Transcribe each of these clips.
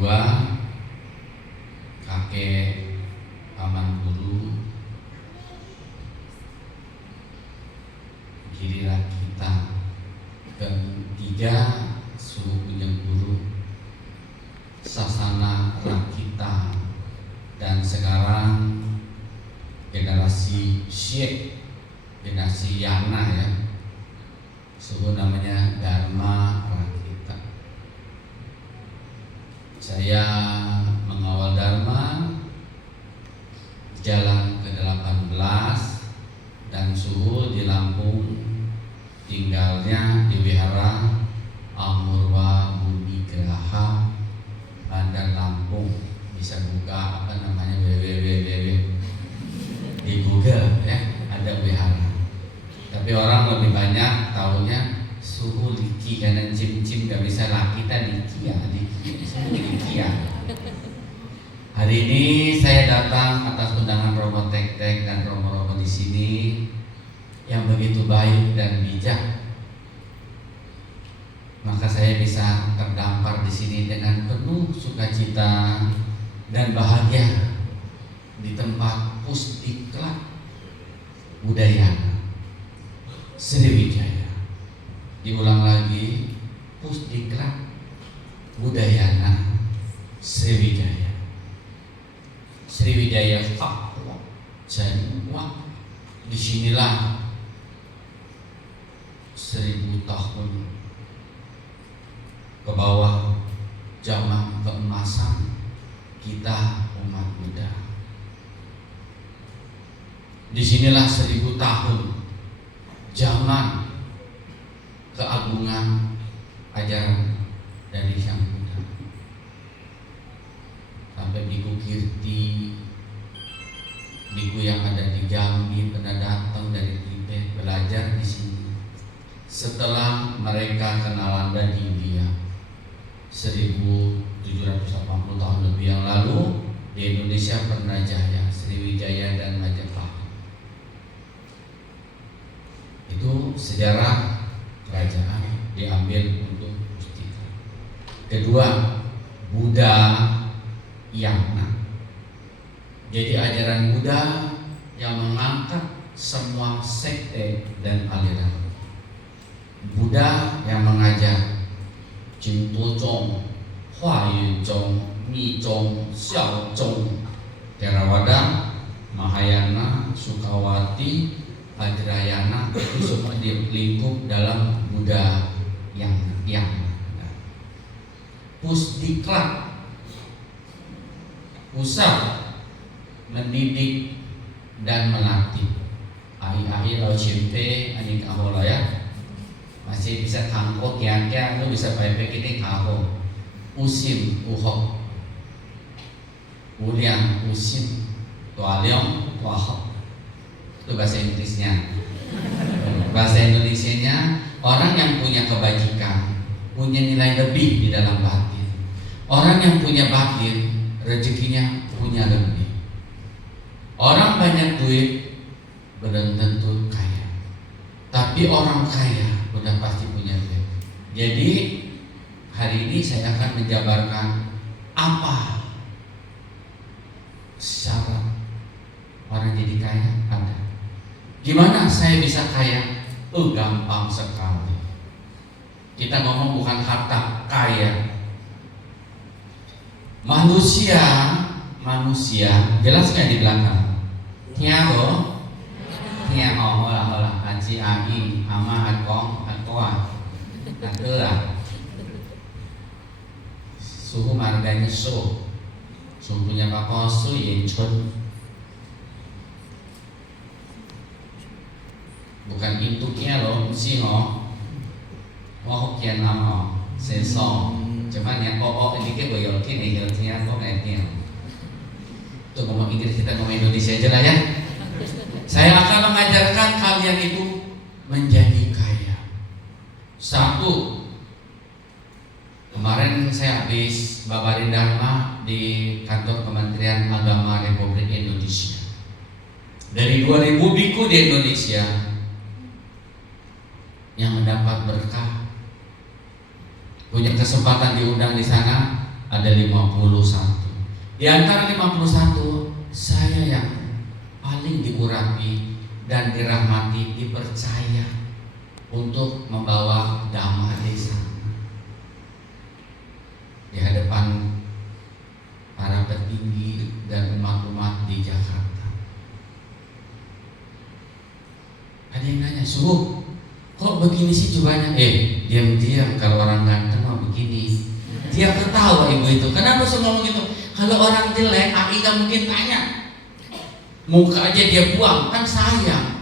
kedua, kakek paman guru, giliran kita. Ketiga, suhu punya guru, sasana rakita. Dan sekarang generasi Syekh, generasi Yana ya, suhu namanya Dharma Rakita. Saya mengawal Dharma jalan ke-18 dan suhu di Lampung, tinggalnya di Wihara Amurwa Bumi Geraha Bandar Lampung. Bisa buka www di Google ya, ada wihara. Tapi orang lebih banyak tahunya suhu Liki, karena cim-cim gak bisa laki, kita Liki ya. Hari ini saya datang atas undangan Romo Tek-Tek dan Romo-Romo di sini yang begitu baik dan bijak. Maka saya bisa terdampar di sini dengan penuh sukacita dan bahagia di tempat Pusdiklat Budayana Sriwijaya. Diulang lagi, Pusdiklat Budayana Sriwijaya. Sriwijaya Fakwa Janwa. Disinilah 1000 tahun ke bawah zaman keemasan kita umat Buddha. Disinilah 1000 tahun zaman keagungan ajaran dari Sang Buddha. Sampai Biku Kirti, biku yang ada di Jambi pernah datang dari Tibet belajar di sini. Setelah mereka ke Nalanda di India 1780 tahun lebih yang lalu, di Indonesia pernah jaya Sriwijaya dan Majapahit. Itu sejarah kerajaan diambil untuk Pusdiklat. Kedua, Buddha Yana. Jadi ajaran Buddha yang mengangkat semua sekte dan aliran. Buddha yang mengajar Jinto Zhong, Hua Yun Zhong, Mi Zhong, Xiao Zhong, Theravada, Mahayana, Sukawati, Vajrayana, itu semua dilingkup dalam Buddha yang Pusdiklat, pusat mendidik dan melatih. Ahi-ahi lau cimpe anik ahola ya, masih bisa kangkok kian-kian, lu bisa baik-baik ini kangkok. Usim uhok, uliang usim, tualiong tuahok. Itu bahasa Inggrisnya. Bahasa Indonesianya, orang yang punya kebajikan punya nilai lebih di dalam batin. Orang yang punya batin, rezekinya punya lebih. Orang banyak duit belum tentu kaya, tapi orang kaya udah pasti punya duit. Jadi hari ini saya akan menjabarkan apa syarat orang jadi kaya. Ada. Gimana saya bisa kaya? Gampang sekali. Kita ngomong bukan harta, kaya. Manusia, jelas nggak di belakang? Tiaro, hola, aci agi, ama akong, akoa, akela. Suhu marganya suhunya papa su yenchun. Bukan intuknya loh, mesti Hokkien nama, sensong. Cuman yang ini kayak goyokin ya, hilangnya kok kayaknya. Tuh ngomong Inggris, kita ngomong Indonesia aja lah ya. Saya akan mengajarkan kalian itu menjadi kaya. Satu, kemarin saya habis babarin Dharma di kantor Kementerian Agama Republik Indonesia. Dari 2000 biku di Indonesia yang mendapat berkah, punya kesempatan diundang di sana, ada 51. Di antara 51, saya yang paling diurapi dan dirahmati, dipercaya untuk membawa damai desa di hadapan para petinggi dan umat-umat di Jakarta. Ada yang nanya, Suruh, kok begini sih cobanya? Diam-diam, kalau orang ganteng mah begini. Dia ketawa ibu itu. Kenapa saya ngomong gitu? Kalau orang jelek, Aki gak mungkin tanya. Muka aja dia buang, kan sayang.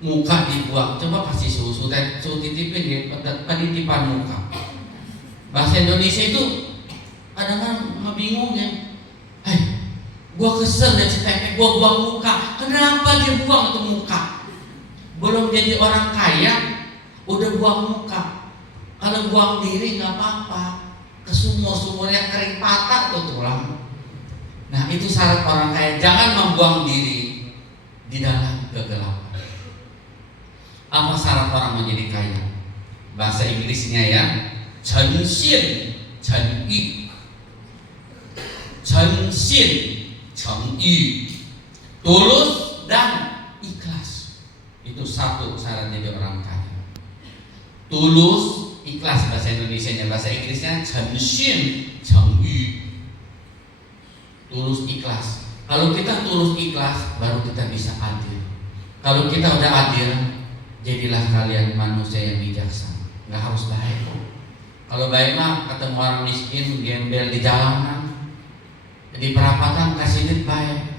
Muka dibuang, coba kasih susu titipin dia, penitipan muka. Bahasa Indonesia itu kadang-kadang bingung ya. Gua kesel dan si gua buang muka. Kenapa dia buang itu muka? Belum jadi orang kaya, udah buang muka. Kalau buang diri nggak apa-apa. Kesumur-sumurnya kering patah tuh tulang. Nah itu syarat orang kaya. Jangan membuang diri di dalam kegelapan. Apa syarat orang menjadi kaya? Bahasa Inggrisnya ya, Chen-xin, Chen-yu. Chen-xin, Chen-yu. Tulus dan ikhlas. Itu satu syarat jadi orang kaya. Tulus, ikhlas bahasa Indonesianya, bahasa Inggrisnya Chen-xin, Chen-yu. Tulus ikhlas. Kalau kita tulus ikhlas, baru kita bisa adil. Kalau kita udah adil, jadilah kalian manusia yang bijaksana. Nggak harus baik. Kalau baik mah ketemu orang miskin, gembel di jalanan, di perapatan kasih duit baik.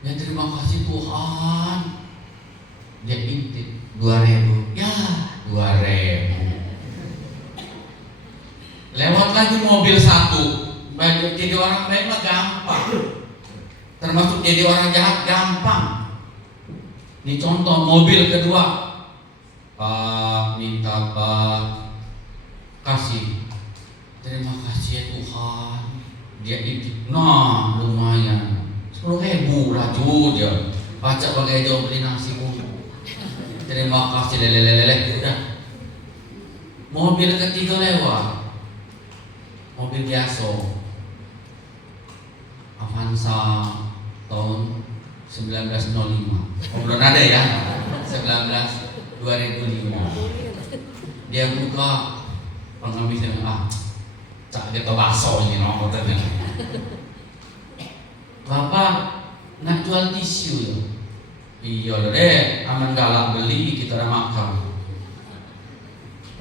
Ya terima kasih Tuhan. Dia intip 2.000. Ya 2.000. Lewat lagi mobil satu. Jadi orang baik mah gampang. Termasuk jadi orang jahat gampang. Ini contoh mobil kedua. Pak, minta Pak, kasih. Terima kasih ya Tuhan. Dia intip. Nah lumayan 10.000 laju dia. Baca pakai jauh beli nasi bumbu. Terima kasih lele. Udah. Mobil ketiga lewat. Mobil biasa Avanza tahun 1905. Belum ada ya. 2005. Dia buka pengemisnya, cak dia tau baso ini no, katanya. Bapak nak jual tisu ya? Iya loh deh, aman galak beli kita udah makan.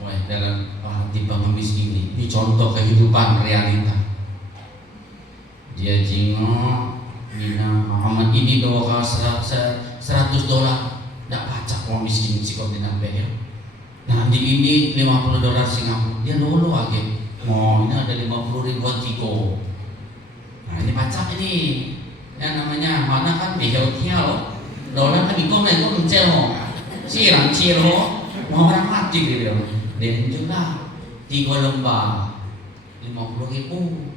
Wah dalam hati pengemis ini contoh kehidupan realita. Dia jingok, Nina Muhammad ini doa $100, nggak pacak mau miskin si kau dinambe ya. Nah di ini $50 Singapura, dia nolo aja. Mau ini ada 50.000 Tiko. Nah ini pacak ini, yang namanya mana kan di healthnya loh. Dolar kan ikut naik kok mencel loh, cirang ciro, mau orang mati gitu. Dan juga 3 lembar 50.000.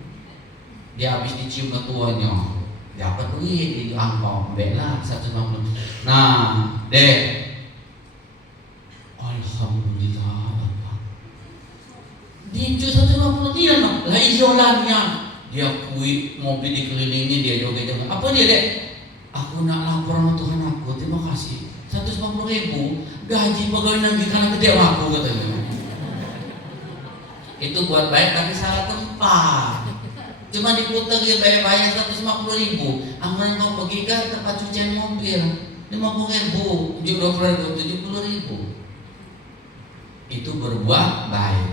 Dia habis dicium ketuanya, dapat duit itu angpau, bela 150. Nah, deh, alhamdulillah, dicu 150 dia no, lah ijolannya, dia kui mobil dikelilingi dia joget-joget. Apa dia dek? Aku nak lapor sama Tuhan aku, terima kasih. 150.000 gaji pegawai negeri karena gede aku katanya. Itu buat baik tapi salah tempat. Cuma diputar dia bayar 150.000. Amalan kau pergi ke tempat cucian mobil 50.000, 70.000. Itu berbuat baik.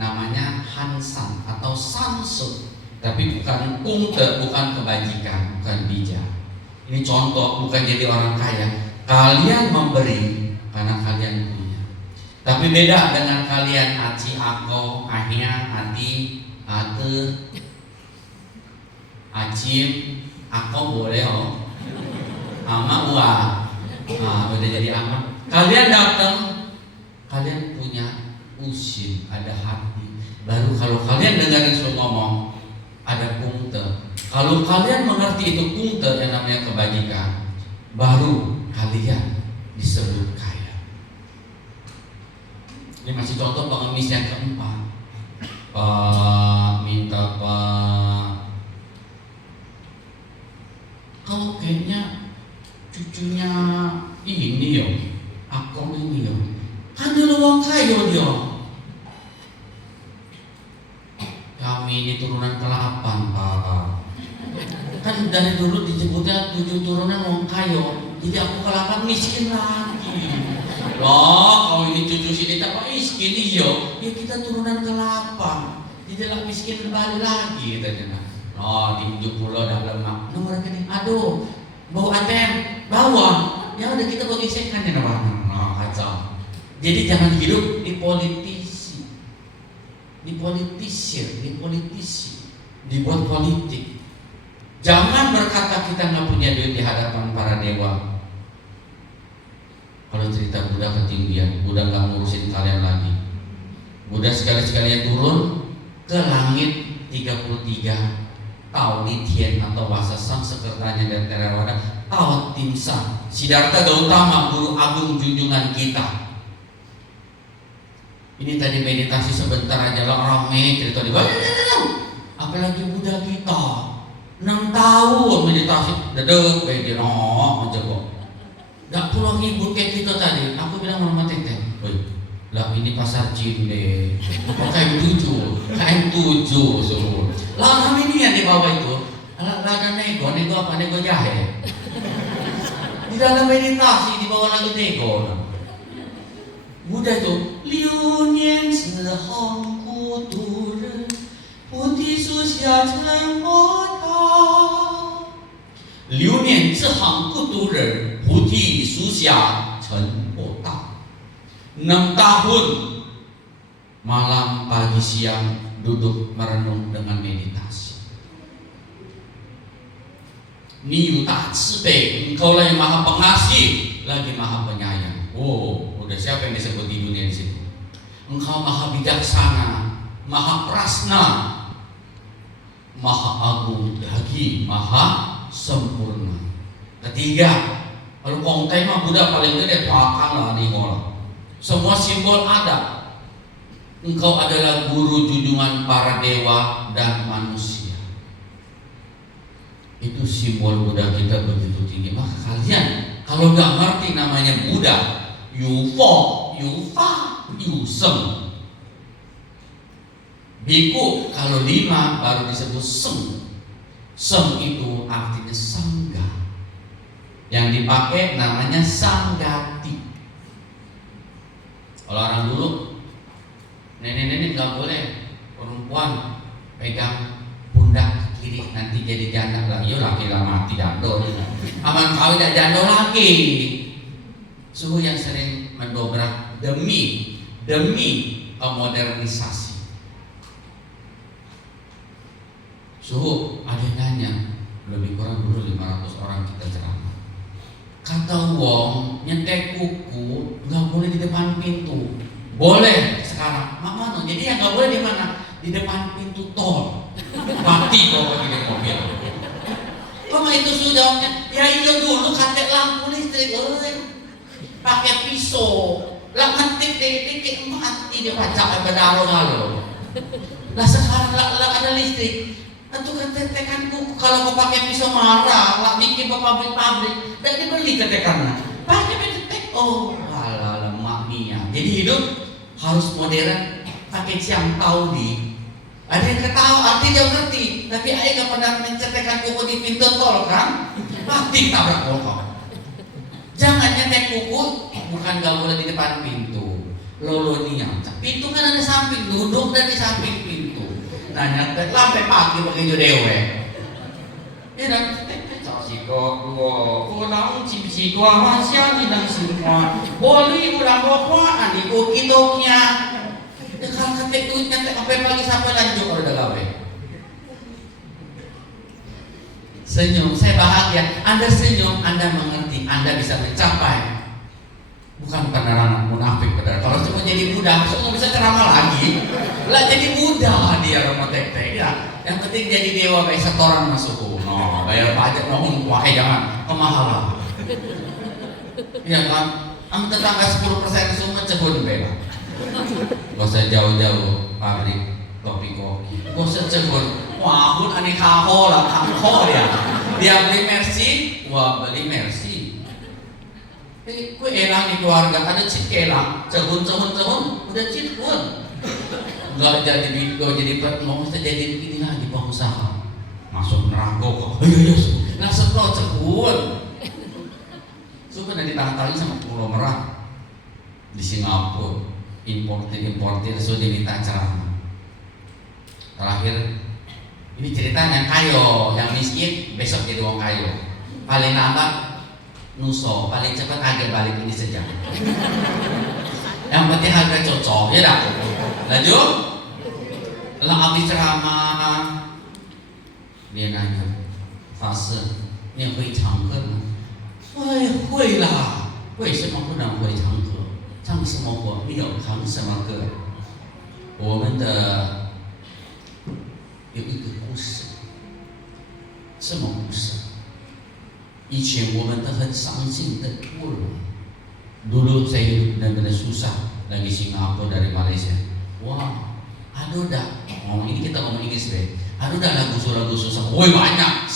Namanya hansan atau samsut. Tapi bukan kungte, bukan kebajikan, bukan bijak. Ini contoh, bukan jadi orang kaya. Kalian memberi karena kalian punya. Tapi beda dengan kalian aci, ako, ahnya, ati, ate, acim, ako boleh oh. Ama uang. Nah, udah jadi ama. Kalian datang, kalian punya usin, ada hati. Baru kalau kalian dengarin suruh ngomong, ada punkte. Kalau kalian mengerti itu punkte yang namanya kebajikan, baru kalian disebut kaya. Ini masih contoh pengemis yang keempat. Pak, minta Pak, ini turunan ke-8 Pak. Kan dari dulu disebutnya 7 turunan wong kayo, jadi aku ke-8 miskin lagi. Loh, kalau ini cucu sini tak miskin iyo, ya kita turunan ke-8, tidak miskin kembali lagi katanya. Oh, diunjuk pulau dah lemak. Nomor rekening, aduh, bau ATM, bawa. Ya udah kita bagi sekan ya nah, kacau. Jadi jangan hidup dipolitisi, dibuat politik. Jangan berkata kita nggak punya duit di hadapan para dewa. Kalau cerita Buddha ketinggian, Buddha nggak ngurusin kalian lagi. Buddha sekali-sekalinya turun ke langit 33. Tao Li Tian atau bahasa Sanskertanya dan Theravada, Tao Timsa, Siddhartha Gautama, guru agung junjungan kita. Ini tadi meditasi sebentar aja lah rame cerita di bawah. Apalagi Buddha kita 6 tahun meditasi, dedek kayak menjebok. Gak pulang ribut kayak kita tadi. Aku bilang sama Teteh, lah ini pasar jin deh. KM7 suruh. Lah ini yang di bawah itu, ada nego apa? Nego jahe. Di dalam meditasi di bawah lagu nego. Buddha itu, Liu Nian Si Hang Gu Du Ren, Putih Su Xia Chen Bo Ta. Liu Nian Si Hang Gu Du Ren, Putih Su Xia Chen Bo Ta. 6 tahun malam, pagi, siang duduk merenung dengan meditasi. Ni yu ta ci bei, engkau lah yang maha pengasih lagi maha penyayang. Oh, udah siapa yang disebut di dunia di situ? Engkau maha bijaksana, maha prasna, maha agung lagi maha sempurna. Ketiga, kalau kongtai mah Buddha paling gede pakan lah di ngolah. Semua simbol ada. Engkau adalah guru junjungan para dewa dan manusia. Itu simbol Buddha kita begitu tinggi. Maka kalian kalau nggak ngerti namanya Buddha, Yu Fo, Yu Fa, Yu Seng. Biku kalau 5 baru disebut Seng. Seng itu artinya sangga. Yang dipakai namanya sanggati. Kalau orang dulu, nenek-nenek nggak boleh perempuan pegang pundak kiri, nanti jadi janda lah. Yo laki lah mati jando. Aman kawin tidak jando lagi. Suhu yang sering mendobrak demi modernisasi. Suhu ada yang nanya, lebih kurang dulu 500 orang kita ceramah. Kata wong nyetek kuku nggak boleh di depan pintu. Boleh sekarang, mana? Jadi yang nggak boleh di mana? Di depan pintu tol. Mati kalau pakai mobil. Kok itu sudah jawabnya? Ya iya dulu katek lampu listrik, pakai pisau, lah ngetik titik mati dia baca bedaro. Lah sekarang lah ada listrik. Itu ketekan kuku kalau kau pakai pisau marah, lah bikin pabrik-pabrik dan dibeli ketekannya. Pakai ketek, oh ala lemaknya. Jadi hidup harus modern, pakai siang tahu di. Ada yang ketawa, artinya dia ngerti. Tapi ayah nggak pernah mencetekan kuku di pintu tol kan? Mati tabrak kolkong. Jangan nyetek kuku, bukan nggak boleh di depan pintu. Lolonia, pintu kan ada samping, duduk dan di samping pintu. Nah nyetek sampai pagi pakai jodewe. Ya dan siko dua, pulang cip dua masih di dalam semua. Boleh ulang bawa di kokitoknya. Kalau ketek duit nyetek sampai pagi sampai lanjut kalau udah gawe. Senyum, saya bahagia. Anda senyum, Anda mengerti, Anda bisa mencapai. Bukan penerangan munafik benar. Kalau cuma jadi budak, nggak bisa ceramah lagi. Lah jadi budak dia rumah tek-tek ya. Yang penting jadi dewa kayak setoran masuk. No, bayar pajak no, wah jangan kemahalan. Iya kan? Am tetangga 10% semua cebon bela. Gak usah jauh-jauh pabrik kopi kopi. Gak usah cebon. Wah, pun aneh kaho lah, kaho dia. Dia beli Mercy, wah beli Mercy. Kue elang di keluarga ada cit kelang, cehun, udah cit pun. nggak jadi mau jadi ini lagi pengusaha, masuk neraka kok. Ayo nggak setrot cekun. Suka dari ditantangin sama Pulau Merah di Singapura, importir sudah diminta ceramah. Terakhir ini ceritanya kayo, yang miskin besok jadi orang kayo, paling lambat nuso, paling cepat agak balik ini saja. Yang penting harga cocok, ya dah. Lanjut, lah habis ceramah dia nanya, fase, ini会唱歌吗？会啦，为什么不能会唱歌？唱什么歌？你有唱什么歌？我们的有一个故事，什么故事？以前我们都很伤心的过了。Dulu saya hidup benar-benar susah lagi Singapura dari Malaysia. Wah, aduh dah. Ini kita ngomong Inggris deh. Aduh dah lagu susah. Woi banyak,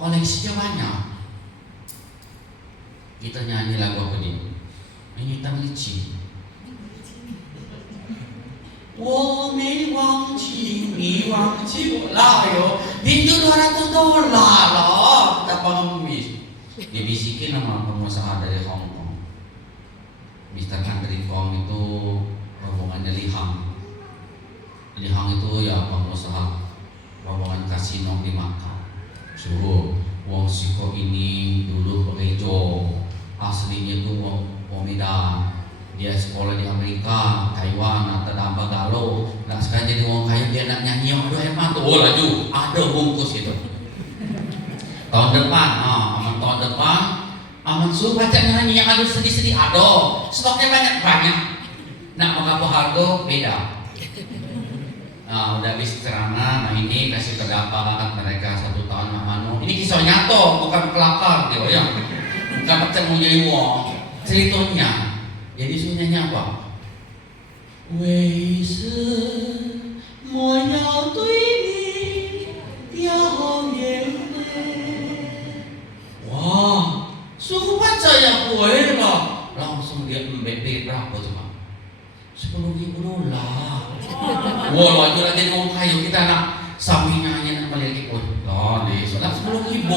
koleksinya banyak. Kita nyanyi lagu apa nih? Ini hitam licin. 我没忘记你忘记我lah yo. Itu $200 loh. Kita pengemis. Dibisikin sama pengusaha dari Hong Kong. Mr. Andri Kong itu rombongannya Lihang. Lihang itu ya pengusaha rombongan kasino di Macau. Suruh wong Siko ini dulu perejo, aslinya itu wong Medan. Dia sekolah di Amerika, Taiwan, atau Damba Galo. Nah sekarang jadi wong kaya, dia nak nyanyi, aduh hebat tuh, oh laju, ada bungkus itu. Tahun depan, tahun depan, aman suruh baca nyanyi yang ada sedih-sedih, ada. Stoknya banyak. Nah mengapa harga beda. Nah udah habis ceramah, nah ini kasih pendapat mereka 1 tahun mano. Ini kisah nyata, bukan kelakar dia ya. Bukan macam mau jadi wong, ceritanya. Jadi sunnahnya apa? 为什么要对你掉眼泪 Wah, suruh baca ya boleh lah. Langsung dia embed berapa coba? $10,000. Wah, lagi lagi ngomong kayu kita nak sampingnya hanya nak balik ikut. Lah, deh, sudah $10,000.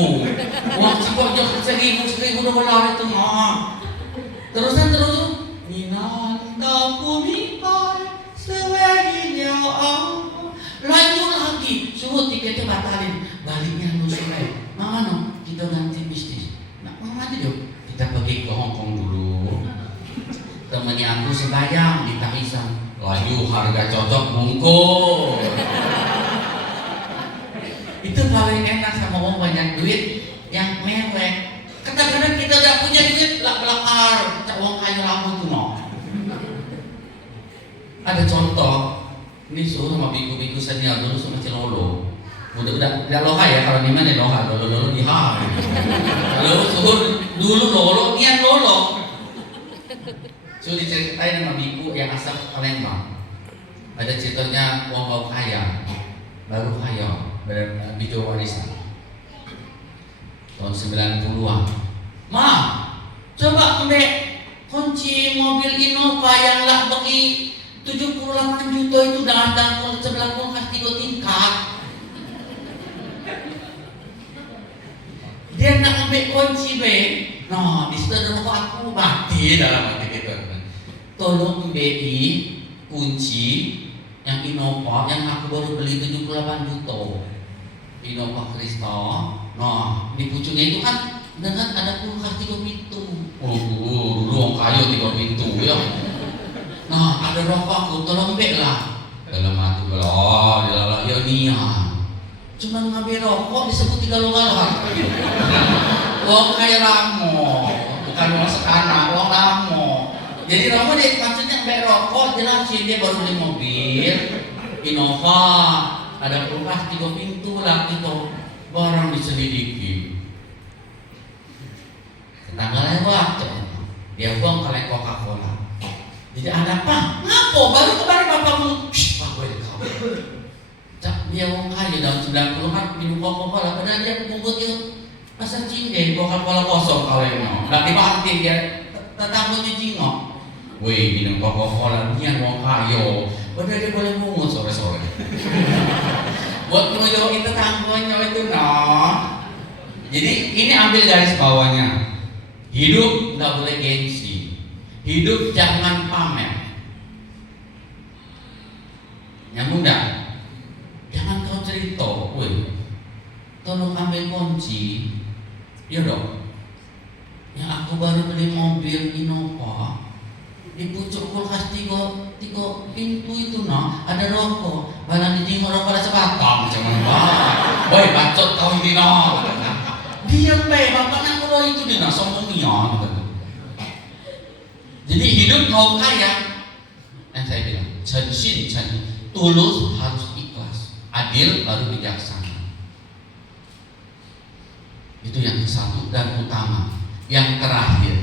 Wah, cukup jauh $1,000 itu mah. Terus. 你难道不明白是为了Allah? Lanjut lagi, suruh tiketnya batalin, baliknya lu sore. Mana? Kita ganti bisnis. Nah, mana dulu? Kita pergi ke Hong Kong dulu. Temennya aku sembahyang di Tahisan. Laju harga cocok bungkus. Itu paling enak sama orang banyak duit yang mewah. Kadang-kadang kita tidak punya duit, belakar, cak wong kaya rambut tuh mau. Ada contoh, ini suruh sama biku-biku senior dulu sama Cilolo. Udah loha ya, kalau di mana loha, lolo di ha. Kalau suruh dulu lolo, niat lolo. Suruh diceritain sama biku yang asal Palembang. Ada ceritanya wong baru kaya, bicu warisan. Tahun 90-an. Ma, coba ambil kunci mobil Innova yang lah bagi 78 juta itu datang sebelah kulkas 3 tingkat. Dia nak ambil kunci be. Nah, di situ ada rumah aku mati dalam hati kita. Tolong ambil kunci yang Innova yang aku baru beli 78 juta. Innova Krista. Nah, di pucuknya itu kan dengan ada kulkas 3 pintu. Dulu orang kaya 3 pintu ya. Nah, ada rokok aku tolong ambil lah. Dalam hati kalau dia ya niat. Cuma ngambil rokok disebut 3 logalan. Orang kaya lamo, bukan orang sekarang, orang lamo. Jadi lamo dia maksudnya ambil rokok jelasin dia baru beli mobil Innova, ada kulkas 3 pintu lah itu. Barang diselidiki. Tetangga lewat, dia buang kaleng Coca-Cola. Jadi ada apa? Ngapo? Baru kemarin bapakmu. Pak welcome. Cak dia wong kaya dalam 90-an minum Coca-Cola. Padahal dia bungkusnya pasar cinde Coca-Cola kosong kalengnya. Nggak dibanting dia. Tetangganya jingok. Wih, minum Coca-Cola, nian wong kayo. Padahal dia boleh mungut sore-sore. Buat ngoyo itu tanggonya itu Jadi ini ambil garis bawahnya. Hidup nggak boleh gengsi. Hidup jangan pamer. Nyambung nggak? Jangan kau cerita, wih, tolong ambil kunci. Ya dong. Ya aku baru beli mobil Innova. Di pucuk kulkas tiga pintu itu ada rokok. Balang di rokok ada sebatang macam mana? Woi bacot kau ini Diam be, bapaknya kalau itu dia sombongnya. Jadi hidup mau kaya, yang saya bilang, censin, tulus harus ikhlas, adil baru bijaksana. Itu yang kesatu dan utama. Yang terakhir,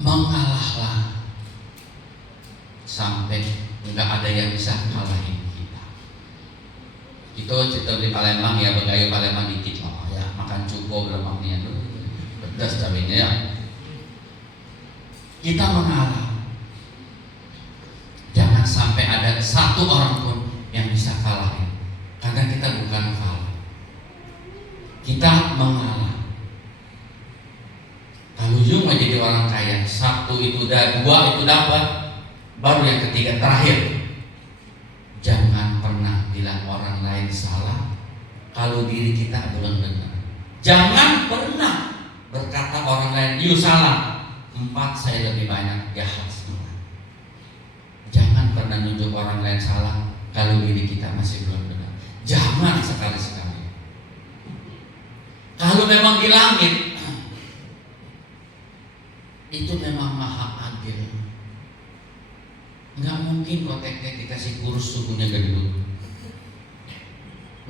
mengalahlah sampai nggak ada yang bisa kalahin kita. Itu cerita di Palembang ya, bergaya Palembang dikit loh ya, makan cuko lemaknya dulu, pedas cabenya ya. Kita mengalah, jangan sampai ada satu orang pun yang bisa kalahin, karena kita bukan kalah, kita mengalah. Kalau you mau jadi orang kaya, satu itu udah, dua itu dapat, baru yang ketiga terakhir. Jangan pernah bilang orang lain salah kalau diri kita belum benar. Jangan pernah berkata orang lain you salah. 4 saya lebih banyak jahat semua. Jangan pernah nunjuk orang lain salah kalau diri kita masih belum benar. Jangan sekali-sekali. Kalau memang di langit itu memang maha adil. Nggak mungkin kotek-tek dikasih kurus sukunya gendut.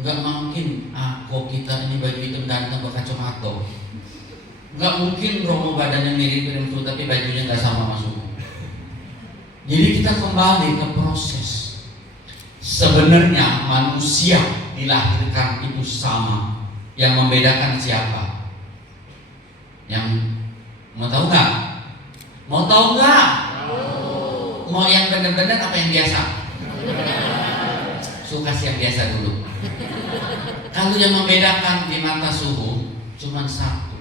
Nggak mungkin kok kita ini baju hitam ganteng berkacamata. Nggak mungkin Romo badannya mirip-mirip tapi bajunya nggak sama masuk. Jadi kita kembali ke proses. Sebenarnya manusia dilahirkan itu sama. Yang membedakan siapa? Yang mau tahu nggak? Mau tahu nggak? Mau yang benar-benar apa yang biasa? Suka yang biasa dulu. Kalau yang membedakan di mata suhu cuma satu.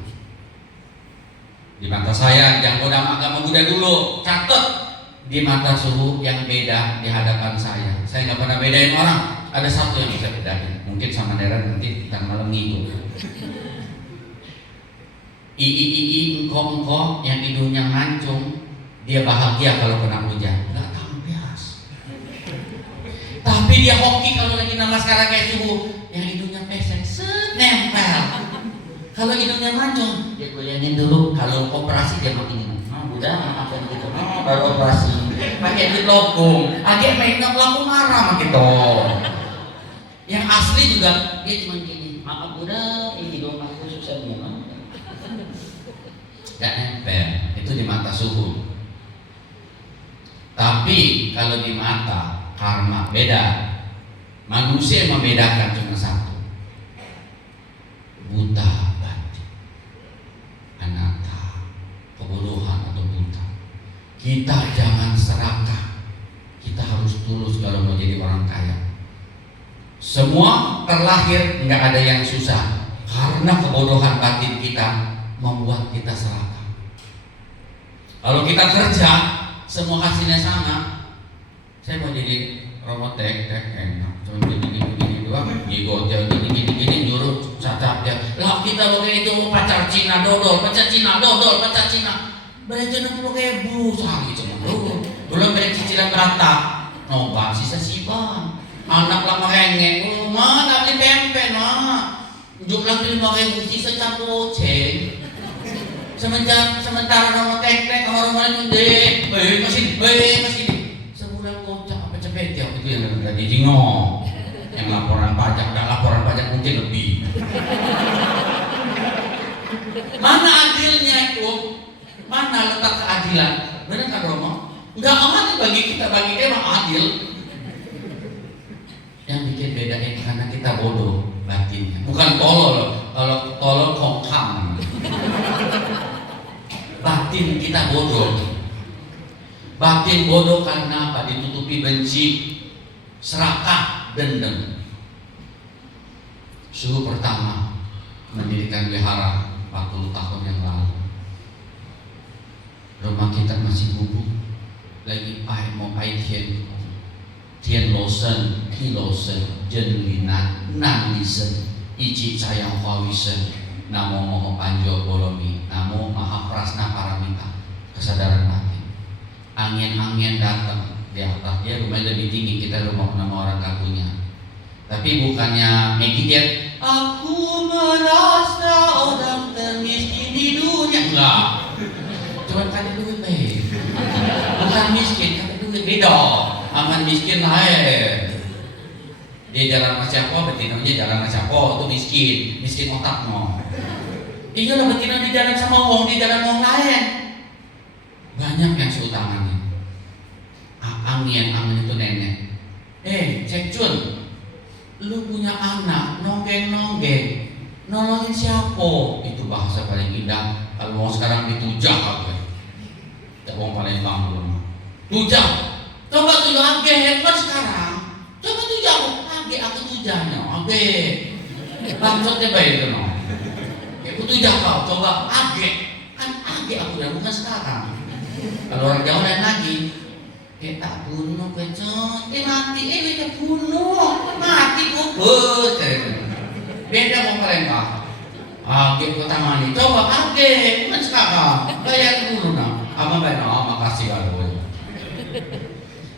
Di mata saya yang kodam agama Buddha dulu, catat di mata suhu yang beda di hadapan saya. Saya nggak pernah bedain orang. Ada satu yang bisa bedain. Mungkin sama daerah nanti kita malam minggu. Engkau yang hidungnya mancung, dia bahagia kalau kena hujan. Nggak tahu bias. Tapi dia hoki kalau lagi nama sekarang kayak subuh, yang hidungnya pesek, nempel. Kalau hidungnya mancung, dia goyangin dulu. Kalau operasi dia makin udah apa gitu, baru operasi. Pakai duit logum, agak main laku marah gitu. Yang asli juga dia cuma gini, maaf udah ini dong aku susah banget. Gak nempel, itu di mata suhu. Tapi kalau di mata karma beda. Manusia yang membedakan cuma satu, buta. Kebodohan atau buta. Kita jangan serakah. Kita harus tulus kalau mau jadi orang kaya. Semua terlahir nggak ada yang susah karena kebodohan batin kita membuat kita serakah. Kalau kita kerja semua hasilnya sama. Saya mau jadi robot tek enak, cuma begini doang, gigotel gini nyuruh cacat dia. Lah kita lo kayak itu pacar Cina dodol, pacar Cina. Belajar lo kayak busa gitu dulu. Belum beli cicilan beratap, nobar sisa siban. Anak lama henge, mana beli pempek mah. Jumlah 5.000 sisa campur ceng. Sementara nomor tek orang lain gede, masih sebulan kocak apa cepet ya itu yang tadi jingok. Yang laporan pajak dan laporan pajak mungkin lebih. Mana adilnya itu? Mana letak keadilan? Benar kan Romo? Enggak adil bagi kita, bagi dia mah adil. Yang bikin bedain karena kita bodoh batinnya. Bukan tolol, kalau tolol kongkam. Batin kita kita bodoh. Batin bodoh karena apa? Ditutupi benci, serakah, dendam. Suhu pertama mendirikan wihara 40 tahun yang lalu. Rumah kita masih gubuk, lagi mau pai Tian losen, Ki losen, Jen linan, Nan lisen, Ici sayang wawisen, Namo moho panjo bolomi, Namo maha prasna paramita, kesadaran batin. Angin-angin datang di atas dia, rumahnya lebih tinggi, kita rumah nama orang kakunya. Tapi bukannya meditasi, aku merasa orang termiskin di dunia. Enggak, cuma kata duit baik. Bukan miskin, kata duit beda. Aman miskin lain. Dia jalan siapa, betinanya jalan siapa, itu miskin otak no. Iya lah, betina di jalan sama uang, di jalan uang lain. Banyak yang seutangannya. Angin itu nenek. Cek Cun, lu punya anak, nonggeng, nolongin siapa? Itu bahasa paling indah. Kalau mau sekarang ditujak apa? Tak mau paling bangga. Tujak, coba tujak age kan sekarang. Coba tujak, age aku tujahnya, age. Bangsatnya baik itu no. Aku tujak kau, coba age, kan age aku udah bukan sekarang. Kalau orang Jawa lain lagi. Tak bunuh kecot, mati, kita bunuh, mati kubus. Beda mau perintah. Gitu tamani, coba age, kan sekarang, bayar dulu nah. Apa bayar? Makasih kalau.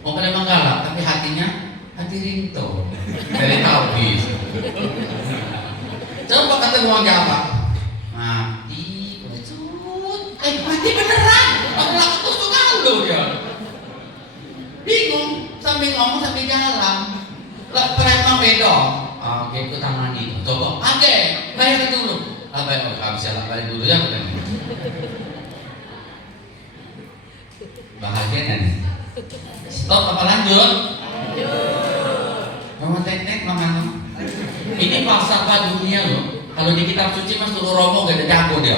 Mau kalian menggalak, tapi hatinya hati rinto, dari habis. Coba kata uang Jawa, mati kecot, mati beneran, orang aku tuh kalau dia. Bingung, sambil ngomong sambil jalan. Perempuan beda. Gitu tamani. Coba, bayar dulu. Bayar bisa lah, bayar dulu ya. Bahagia kan? Stop apa lanjut? Mama tek mama. Ini falsafah dunia loh. Kalau di kitab suci mas suruh romo gak ada jago dia.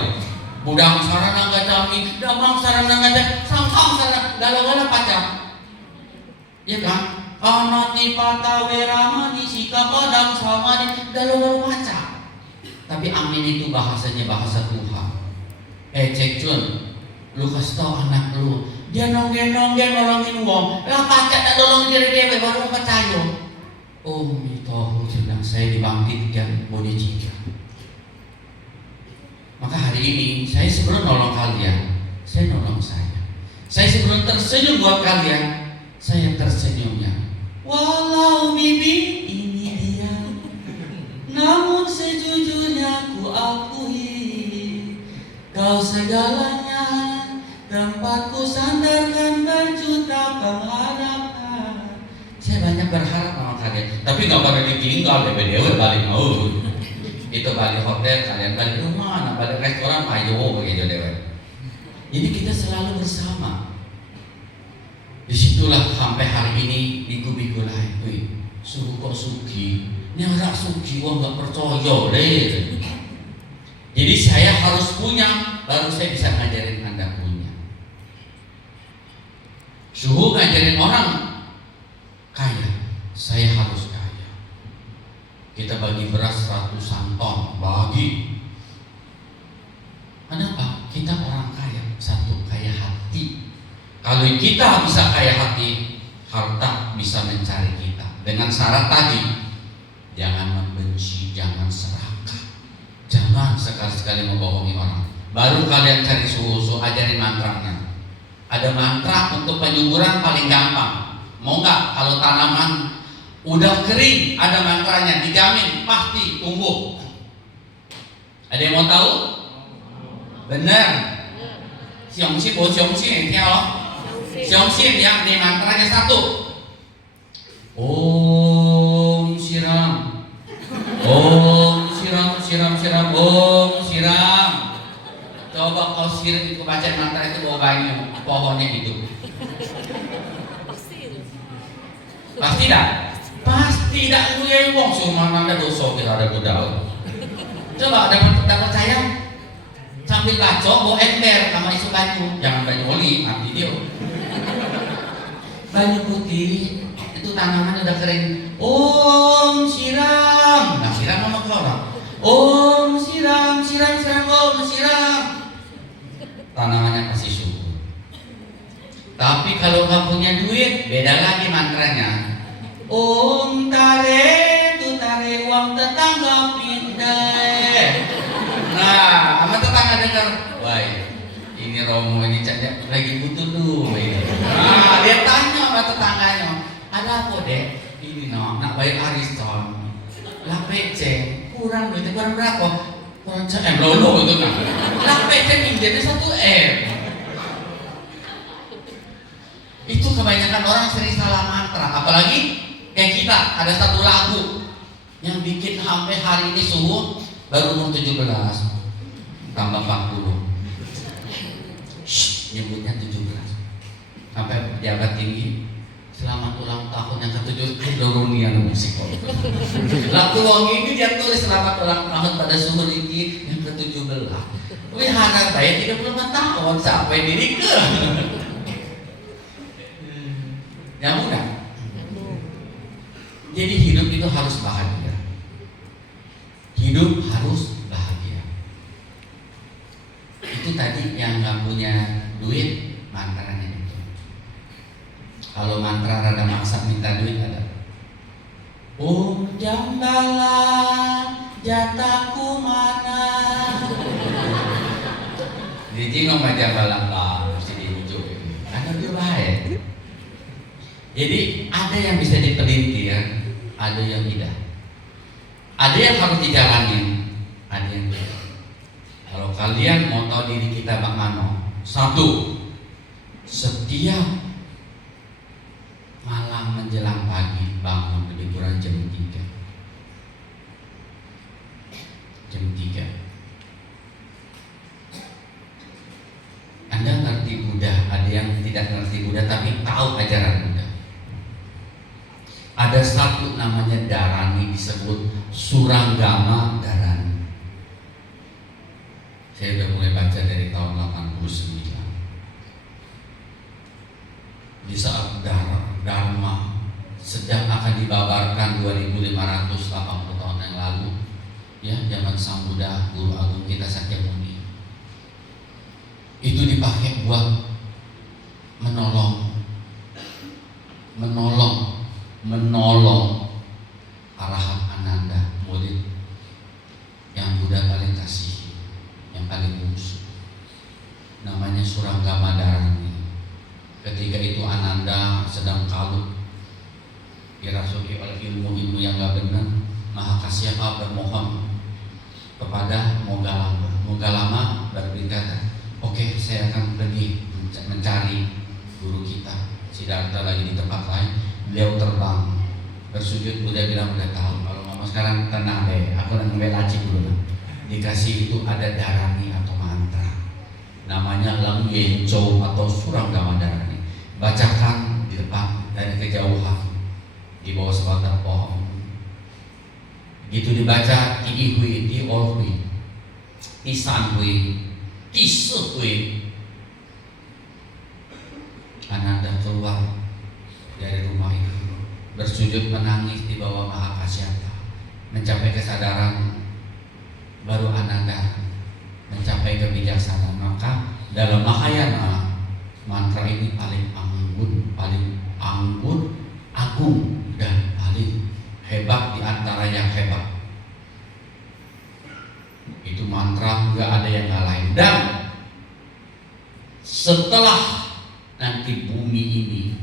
Budang sarana gak jami, damang sarana gak jami, sangkang sarana galau-galau pacar. Ya kan? Anati pata weramani sika padang samani galau-galau pacar. Tapi amin itu bahasanya bahasa Tuhan. Cek Cun, lu kasih tau anak lu, dia nonggeng nolongin uang, lah pacar tak nolongin diri dewe baru percaya. Oh mitohu jenang saya dibangkitkan bodi jika. Maka hari ini saya sebelum nolong kalian, saya nolong saya. Saya sebelum tersenyum buat kalian, saya tersenyumnya. Walau bibi ini dia, namun sejujurnya ku akui, kau segalanya, tempatku sandarkan berjuta pengharapan. Saya banyak berharap sama kalian, tapi nggak pada ditinggal, dewe balik mau. Itu balik hotel, kalian balik rumah, balik restoran, ayo begitu dewe. Jadi kita selalu bersama. Disitulah sampai hari ini biku-biku lain. Suruh kok suki, nyarak suki, wah nggak percaya deh. Jadi saya harus punya, baru saya bisa ngajarin Anda punya. Suhu ngajarin orang kaya, saya harus kaya. Kita bagi beras 100 ton, bagi. Kenapa? Kita orang kaya, satu kaya hati. Kalau kita bisa kaya hati, harta bisa mencari kita. Dengan syarat tadi, jangan membenci, jangan serakah, jangan sekali-sekali membohongi orang. Baru kalian cari suhu, ajarin mantranya. Ada mantra untuk penyuburan paling gampang. Mau nggak? Kalau tanaman udah kering, ada mantranya, dijamin pasti tumbuh. Ada yang mau tahu? Benar. Siang sih, Xiongxin yang di mantranya satu. Om siram, Om siram, Om siram. Coba kau siram itu baca mantra itu bawa banyu, pohonnya hidup. Pasti dah. Pasti dah gue wong cuma ada dosa kita ada budal. Coba dapat percaya? sambil baca bawa ember sama isu baju, jangan baju oli mati dia. Baju putih itu tanaman udah kering. Om siram, nah siram sama orang. Om siram, om siram. Tanamannya pasti subur. Tapi kalau nggak punya duit, beda lagi mantranya. Om tare, tu tare uang tetangga pindah. Nah, sama tetangga dengar, wah ini Romo ini caknya lagi butuh duit. Nah, dia tanya sama tetangganya, ada apa dek? Ini nak bayar arisan, lah PC kurang duitnya kurang berapa? Kurang lolo itu kan. Lah PC minjemnya 1 M. Itu kebanyakan orang sering salah mantra, apalagi kayak kita ada satu lagu yang bikin sampai hari ini suhu baru umur 17 tambah 40. Nyebutnya 17 sampai pejabat tinggi selamat ulang tahun yang ke-7 doronian musik. Lagu wong ini dia tulis selamat ulang tahun pada suhu ini yang ke-17. Tapi harap saya 35 tahun sampai diri ke. Ya mudah. Jadi hidup itu harus bahagia. Hidup harus bahagia. Itu tadi yang nggak punya duit mantranya itu. Kalau mantra rada maksa minta duit ada. Jambalan jataku mana? Di Jingong jambalan lah mesti diujuk. Ada dia baik. Jadi ada yang bisa dipelintir, ada yang tidak. Ada yang harus dijalanin, ada yang tidak. Kalau kalian mau tahu diri kita Bang Mano, 1, setiap malam menjelang pagi bangun lebih kurang jam 3. Jam 3. Anda ngerti Buddha, ada yang tidak ngerti Buddha tapi tahu ajaran Buddha. Ada satu namanya Dharani, disebut Suranggama Dharani. Saya udah mulai baca dari tahun 89. Di saat Dharma sedang akan dibabarkan 2580 tahun yang lalu, ya, zaman Sang Buddha, Guru Agung kita Sakyamuni, itu dipakai buat menolong Arahat Ananda, murid yang Buddha paling kasih, yang paling bungsu, namanya Suranggama Dharani. Ketika itu Ananda sedang kalut, dirasuki oleh ilmu-ilmu yang gak benar, Maha Kasyapa bermohon kepada Mogalama. Mogalama berkata, oke, saya akan pergi mencari guru kita. Siddhartha lagi di tempat lain. Beliau terbang, bersujud. Buddha bilang, udah tahu, kalau mama sekarang tenang deh, aku akan ngebelaci dulu. Dikasih itu ada Dharani atau mantra, namanya Lang Yenco atau Suranggama Dharani. Bacakan di depan dari kejauhan, di bawah sebatang pohon. Gitu dibaca, Iihui, Diorhui, Tisanhui, Tisuhui. Ananda keluar dari rumah itu, bersujud menangis di bawah Maha Kasyapa, mencapai kesadaran. Baru Ananda mencapai kebijaksanaan. Maka dalam Mahayana, mantra ini paling anggun, agung, dan paling hebat di antara yang hebat. Itu mantra nggak ada yang ngalahin. Dan setelah nanti bumi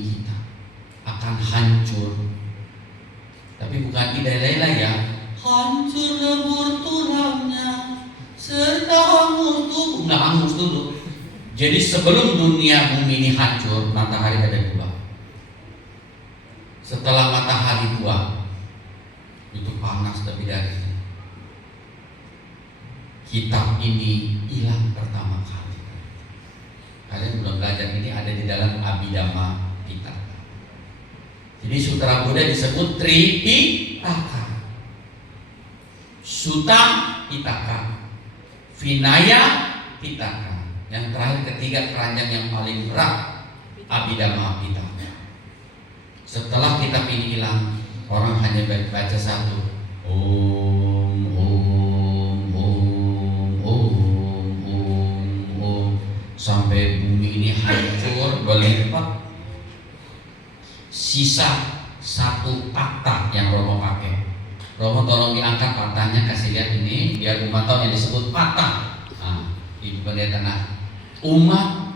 kita akan hancur, tapi bukan ida-ida ya, hancur lebur tulangnya serta hangus tubuh. Nggak hangus dulu. Jadi sebelum dunia bumi ini hancur, matahari ada 2. Setelah matahari 2, itu panas lebih dari itu. Kitab ini hilang pertama kali. Kalian belum belajar, ini ada di dalam Abhidhamma kita. Jadi Sutra Buddha disebut Tripitaka, Sutta Pitaka, Vinaya pitaka. Yang terakhir ketiga keranjang yang paling berat, abhidhamma pitaka. Setelah kitab ini hilang, orang hanya baca satu, Om Om Om Om Om Om, sampai bumi ini hancur berlipat. Sisa satu patah yang Romo pakai. Romo tolong diangkat patahnya, kasih lihat ini biar umat tahu yang disebut patah. Ibu pendeta, umat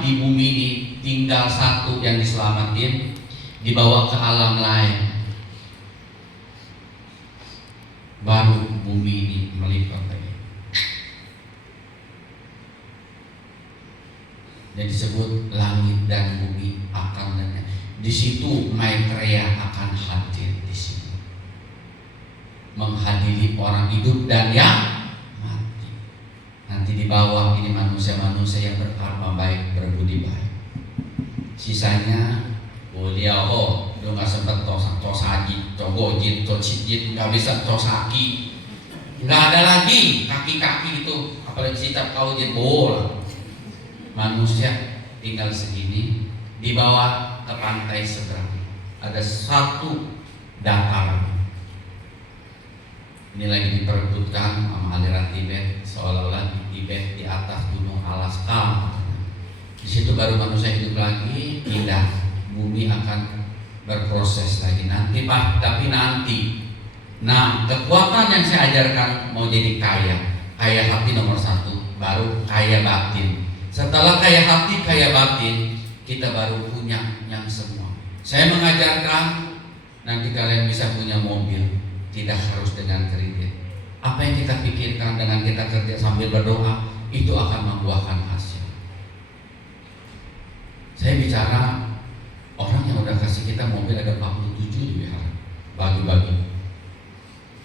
di bumi ini tinggal satu yang diselamatin, dibawa ke alam lain, baru bumi ini melipat lagi. Dan disebut langit dan bumi akan lenyap. Di situ Maitreya akan hadir di situ, menghadiri orang hidup dan yang mati. Nanti di bawah ini manusia-manusia yang berkarma baik, berbudi baik. Sisanya Liao, lu nggak sempat tosaki, togojit, tocijit, nggak bisa tosaki, nggak ada lagi kaki-kaki itu, apalagi setiap kau jadi bola. Manusia tinggal segini, dibawa ke pantai seberang, ada satu dataran. Ini lagi diperebutkan sama aliran Tibet, seolah-olah di Tibet di atas gunung Alaska. Di situ baru manusia hidup lagi, pindah. Bumi akan berproses lagi nanti Pak, tapi nanti. Nah, kekuatan yang saya ajarkan mau jadi kaya hati nomor satu, baru kaya batin. Setelah kaya hati, kaya batin, kita baru punya yang semua. Saya mengajarkan nanti kalian bisa punya mobil, tidak harus dengan kredit. Apa yang kita pikirkan dengan kita kerja sambil berdoa, itu akan membuahkan hasil. Saya bicara orang yang udah kasih kita mobil ada 47 di wihara, bagi-bagi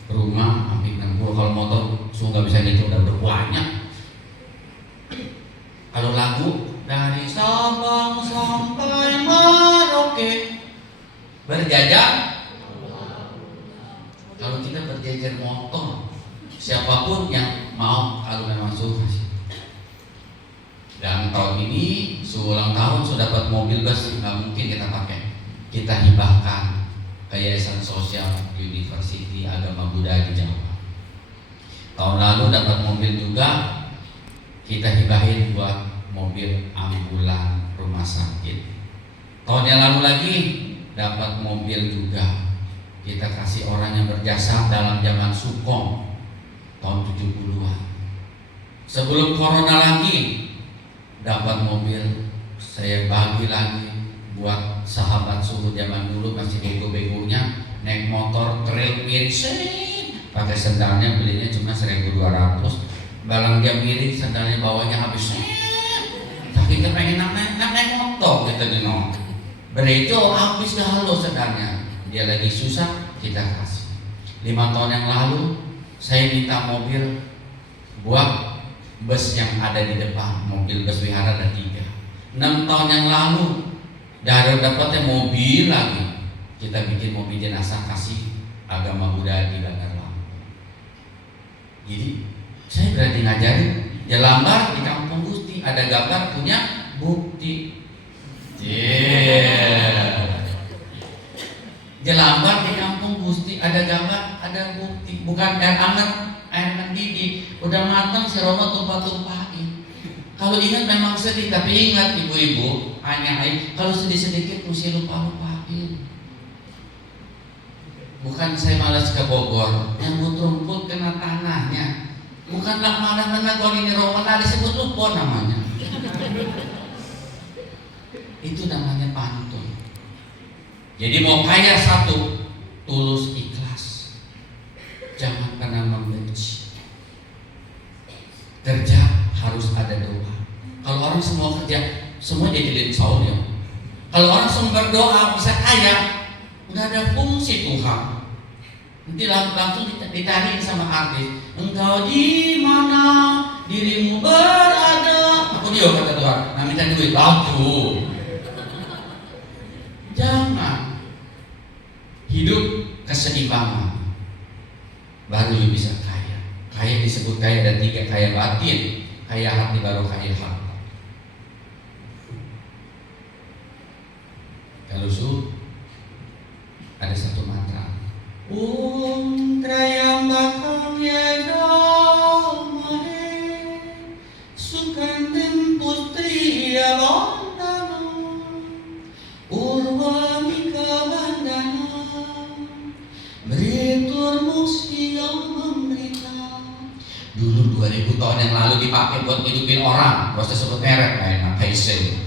rumah hampir 60. Kalau motor nggak bisa gitu, udah banyak. Kalau lagu dari Sabang sampai Merauke berjajar. Kalau kita berjajar motor, siapapun yang mau, kalau memang suka. Dan tahun ini seulang tahun sudah dapat mobil bus, nggak mungkin kita pakai, kita hibahkan ke Yayasan Sosial University Agama Buddha di Jawa. Tahun lalu dapat mobil juga, kita hibahin buat mobil ambulan rumah sakit. Tahun yang lalu lagi dapat mobil juga, kita kasih orang yang berjasa dalam zaman Sukong tahun 70-an. Sebelum corona lagi dapat mobil, saya bagi lagi buat sahabat suhu zaman dulu masih bego-begonya naik motor trail miring, pakai sendalnya belinya cuma 1.200, balang dia miring sendalnya bawahnya habis, tapi kita pengen naik motor kita dino, berejo habis dah lo sendalnya, dia lagi susah kita kasih. 5 tahun yang lalu saya minta mobil buat bus yang ada di depan, mobil bus wihara ada 3. 6 tahun yang lalu dari dapatnya mobil lagi, kita bikin mobil jenazah kasih Agama Buddha di Bandar Lampung. Jadi saya berarti ngajarin Jelambar di Kampung Gusti ada gambar punya bukti. Jelambar di Kampung Gusti ada gambar ada bukti, bukan air hangat, air mendidih udah matang si Romo tumpah-tumpahin. Kalau ingat memang sedih, tapi ingat ibu-ibu, hanya kalau sedih sedikit mesti lupa-lupain. Bukan saya malas ke Bogor, yang rumput kena tanahnya. Bukanlah marah menagor ini Romo, nah disebut lupa namanya. Itu namanya pantun. Jadi mau kaya satu, tulus ikhlas, jangan pernah membenci. Kerja harus ada doa. Kalau orang semua kerja, semua jadi linsau ya. Kalau orang semua berdoa bisa kaya, nggak ada fungsi Tuhan. Nanti langsung ditanya sama artis, engkau di mana dirimu berada? Aku dia kata Tuhan, nah minta duit laku. Jangan, hidup keseimbangan, baru you bisa kaya. Kaya disebut kaya ada 3, kaya batin, kaya hati, baru kaya harta. Kalau ada satu mantra, Om Trayambakam Yajamare Sukandem Putri Yavandana Urvamika Vandana Meritur Musti yang memberikan. Dulu 2000 tahun yang lalu dipakai buat hidupin orang, proses sebut merek kayak Tyson.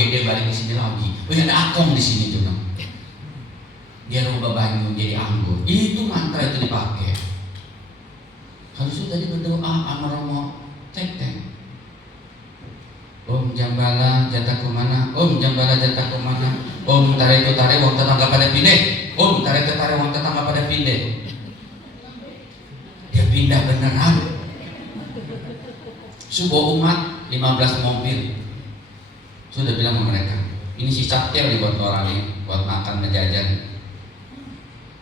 Dia balik di sini lagi. Oh ya, ada akong di sini tuh. Dia rubah banyu jadi anggur. Itu mantra itu dipakai. Kalau sudah tadi berdoa amaromo tek-tek. Om Jambala jataku mana? Om Jambala jataku mana? Om tarik itu tarik wong tetangga pada pindah. Om tarik itu tarik wong tetangga pada pindah. Dia pindah beneran. Sebuah umat 15 mobil. Sudah bilang sama mereka, ini sisa tir buat orang ini, buat makan menjajan.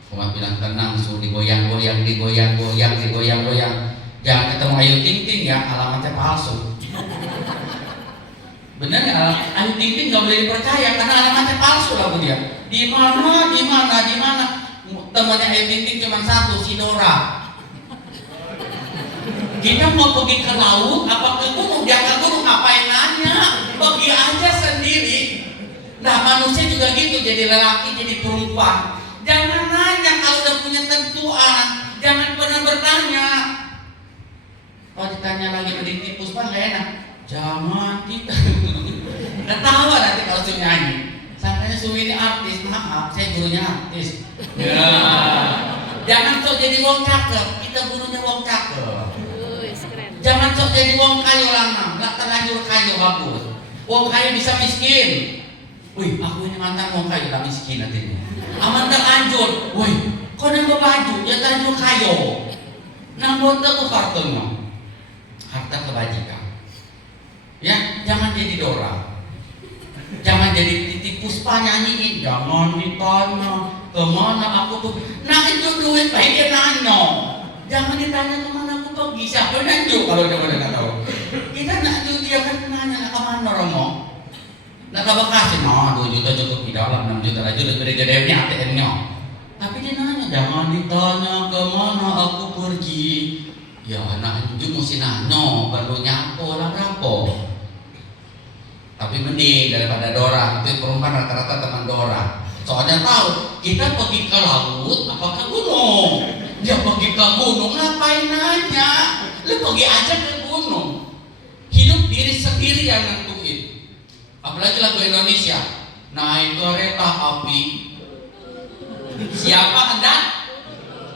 Cuma bilang tenang, suruh digoyang-goyang. Jangan ketemu Ayu Ting Ting ya, alamatnya palsu. Bener ya, Ayu Ting Ting nggak boleh dipercaya karena alamatnya palsu lah dia. Di mana? Temannya Ayu Ting Ting cuma satu, si Dora. Kita mau pergi ke laut, apa ke gunung? Dia ke gunung ngapain nanya? Pergi aja sendiri. Nah manusia juga gitu, jadi lelaki, jadi perempuan. Jangan nanya kalau udah punya tentuan. Jangan pernah bertanya. Kalau ditanya lagi berdiri Puspa nggak enak. Jangan kita. Ketawa nanti kalau suruh nyanyi. Sangkanya suruh ini artis, maaf, saya gurunya artis. Ya. Jangan sok jadi wong cakep, kita gurunya wong cakep. Jangan sok jadi wong kayu lanang, nggak terlanjur kayu bagus. Wong kayu bisa miskin. Wih, aku ini mantan wong kayu tak miskin nantinya. Aman terlanjur. Wih, kau nambah baju, ya terlanjur kayu. Nambah tuh hartanya, harta kebajikan. Ya, jangan jadi Dora. Jangan jadi Titi Puspa nyanyiin. Jangan ditanya kemana aku tuh. Nah itu duit baik dia nanya. Jangan ditanya kemana aku pergi. Siapa nanju kalau dia nggak tahu. Kita nanju dia kan nanya kemana Romo. Nak Bekasi, nah 2 juta cukup di dalam, 6 juta aja udah gede-gedenya ATM-nya. Tapi dia nanya, jangan ditanya kemana aku pergi. Ya anak anju mesti nanya, perlu nyapo lah berapa. Tapi mending daripada Dora, itu perempuan rata-rata teman Dora. Soalnya tahu, kita pergi ke laut, apa ke gunung. Dia pergi ke gunung, ngapain nanya? Lu pergi aja ke gunung. Hidup diri sendiri yang nentuin. Apalagi lagu Indonesia, naik kereta api. Siapa hendak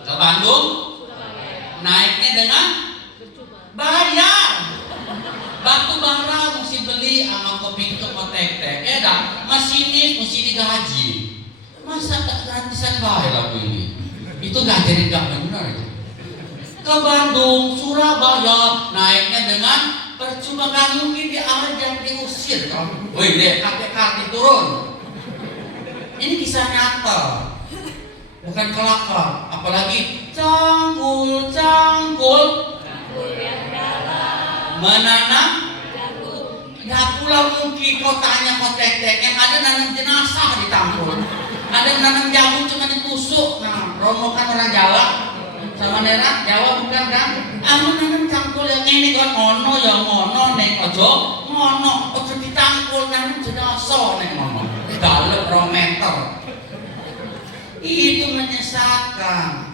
ke Bandung? Naiknya dengan bayar. Batu bara mesti beli sama kopi itu kotek-tek. Dah, masinis mesti digaji. Masa tak gratisan bayar lagu ini? Itu gak jadi gak benar itu. Ke Bandung, Surabaya, naiknya dengan percuma, gak mungkin diajak diusir. Woi deh, kakek turun. Ini kisah nyata, bukan kelakar. Apalagi cangkul menanam gak pulang mungkin kau tanya kau tek-tek. Yang ada nanam jenazah di Tangkul. Ada nanam jagung cuma ditusuk. Nah, Romo kan orang Jawa sama Nera, Jawa bukan kan? Nanam cangkul yang ini kan ngono ya ngono neng ojo ngono ojo ditangkul nanam jenazah neng ngono. Dalam 2 meter. Itu menyesatkan.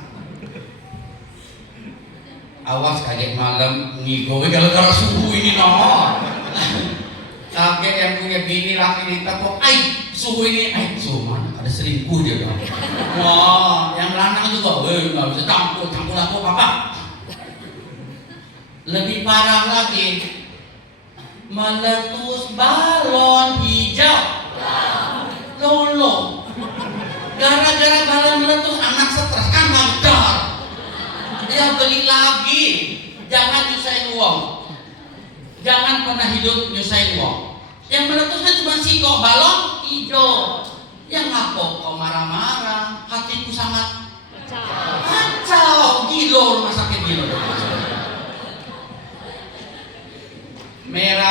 Awas kaget malam ngigo gara-gara suhu ini noh. Kaget yang punya bini laki ditepuk, suhu ini, suhu mana? Ada selingkuh dia dong. Wah, yang lanang juga, nggak bisa campur aku apa? Lebih parah lagi, meletus balon hijau, lolo. Gara-gara balon meletus, anak stres kan ngajar. Dia beli lagi, jangan nyusahin uang. Jangan pernah hidup nyusahin uang. Yang meletusnya cuma kok balon hijau. Yang ngapok kok marah-marah, hatiku sangat kacau, gilo, rumah sakit gilo.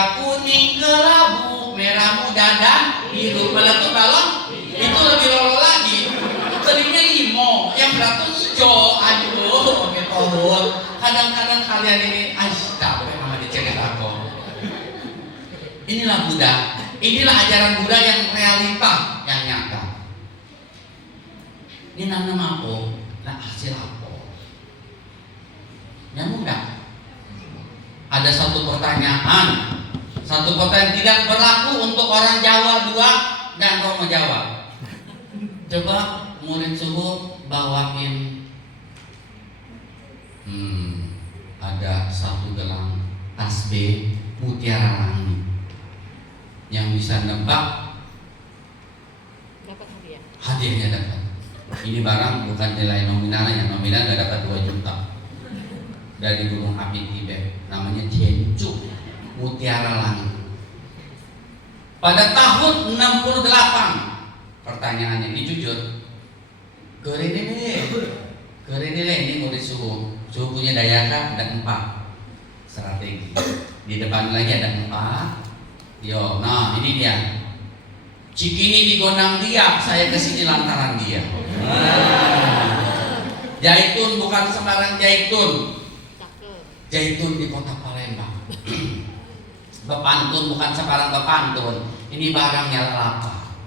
merah kuning kelabu, merah muda dan biru. Meletup balon itu lebih lolo lagi. Belinya limo, yang berat tuh hijau. Aduh, betul. Kadang-kadang kalian ini capek sama dicengin aku. Inilah Buddha. Inilah ajaran Buddha yang realita, yang nyata. Ini nama apa? Nah, hasil apa? Nyambung nggak? Ada satu pertanyaan tidak berlaku untuk orang Jawa 2 dan Romo Jawa. Coba murid suhu bawain ada satu gelang tasbih mutiara langit yang bisa nebak dapat hadiah. Hadiahnya dapat. Ini barang bukan nilai nominalnya, nominal nggak dapat 2 juta dari Gunung Api Tibet, namanya Tiancu, mutiara langit. Pada tahun 68, pertanyaannya ini jujur, Kerenile ini murid suhu punya Dayaka ada 4 strategi. Di depan lagi ada 4. Yo, nah ini dia. Cikini digonang dia, saya kesini lantaran dia. Jaitun bukan sembarang jaitun. Jaitun di kota Palembang. Bepantun bukan sembarang bepantun. Ini barangnya lapa.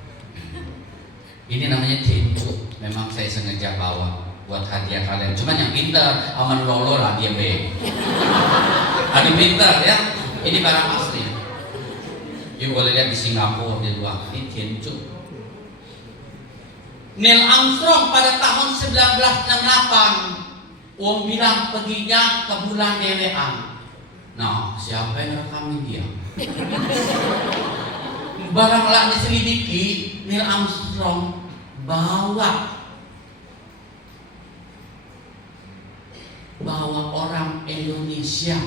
Ini namanya jaitun. Memang saya sengaja bawa buat hadiah kalian. Cuman yang pintar, aman lolo lah dia be. Aduh pintar ya. Ini barang asli. You boleh lihat di Singapura di luar. Ini Tiancu. Neil Armstrong pada tahun 1968 Wong bilang perginya ke bulan dewean. Nah, siapa yang rekamin dia? Baranglah diselidiki, Neil Armstrong bawa orang Indonesia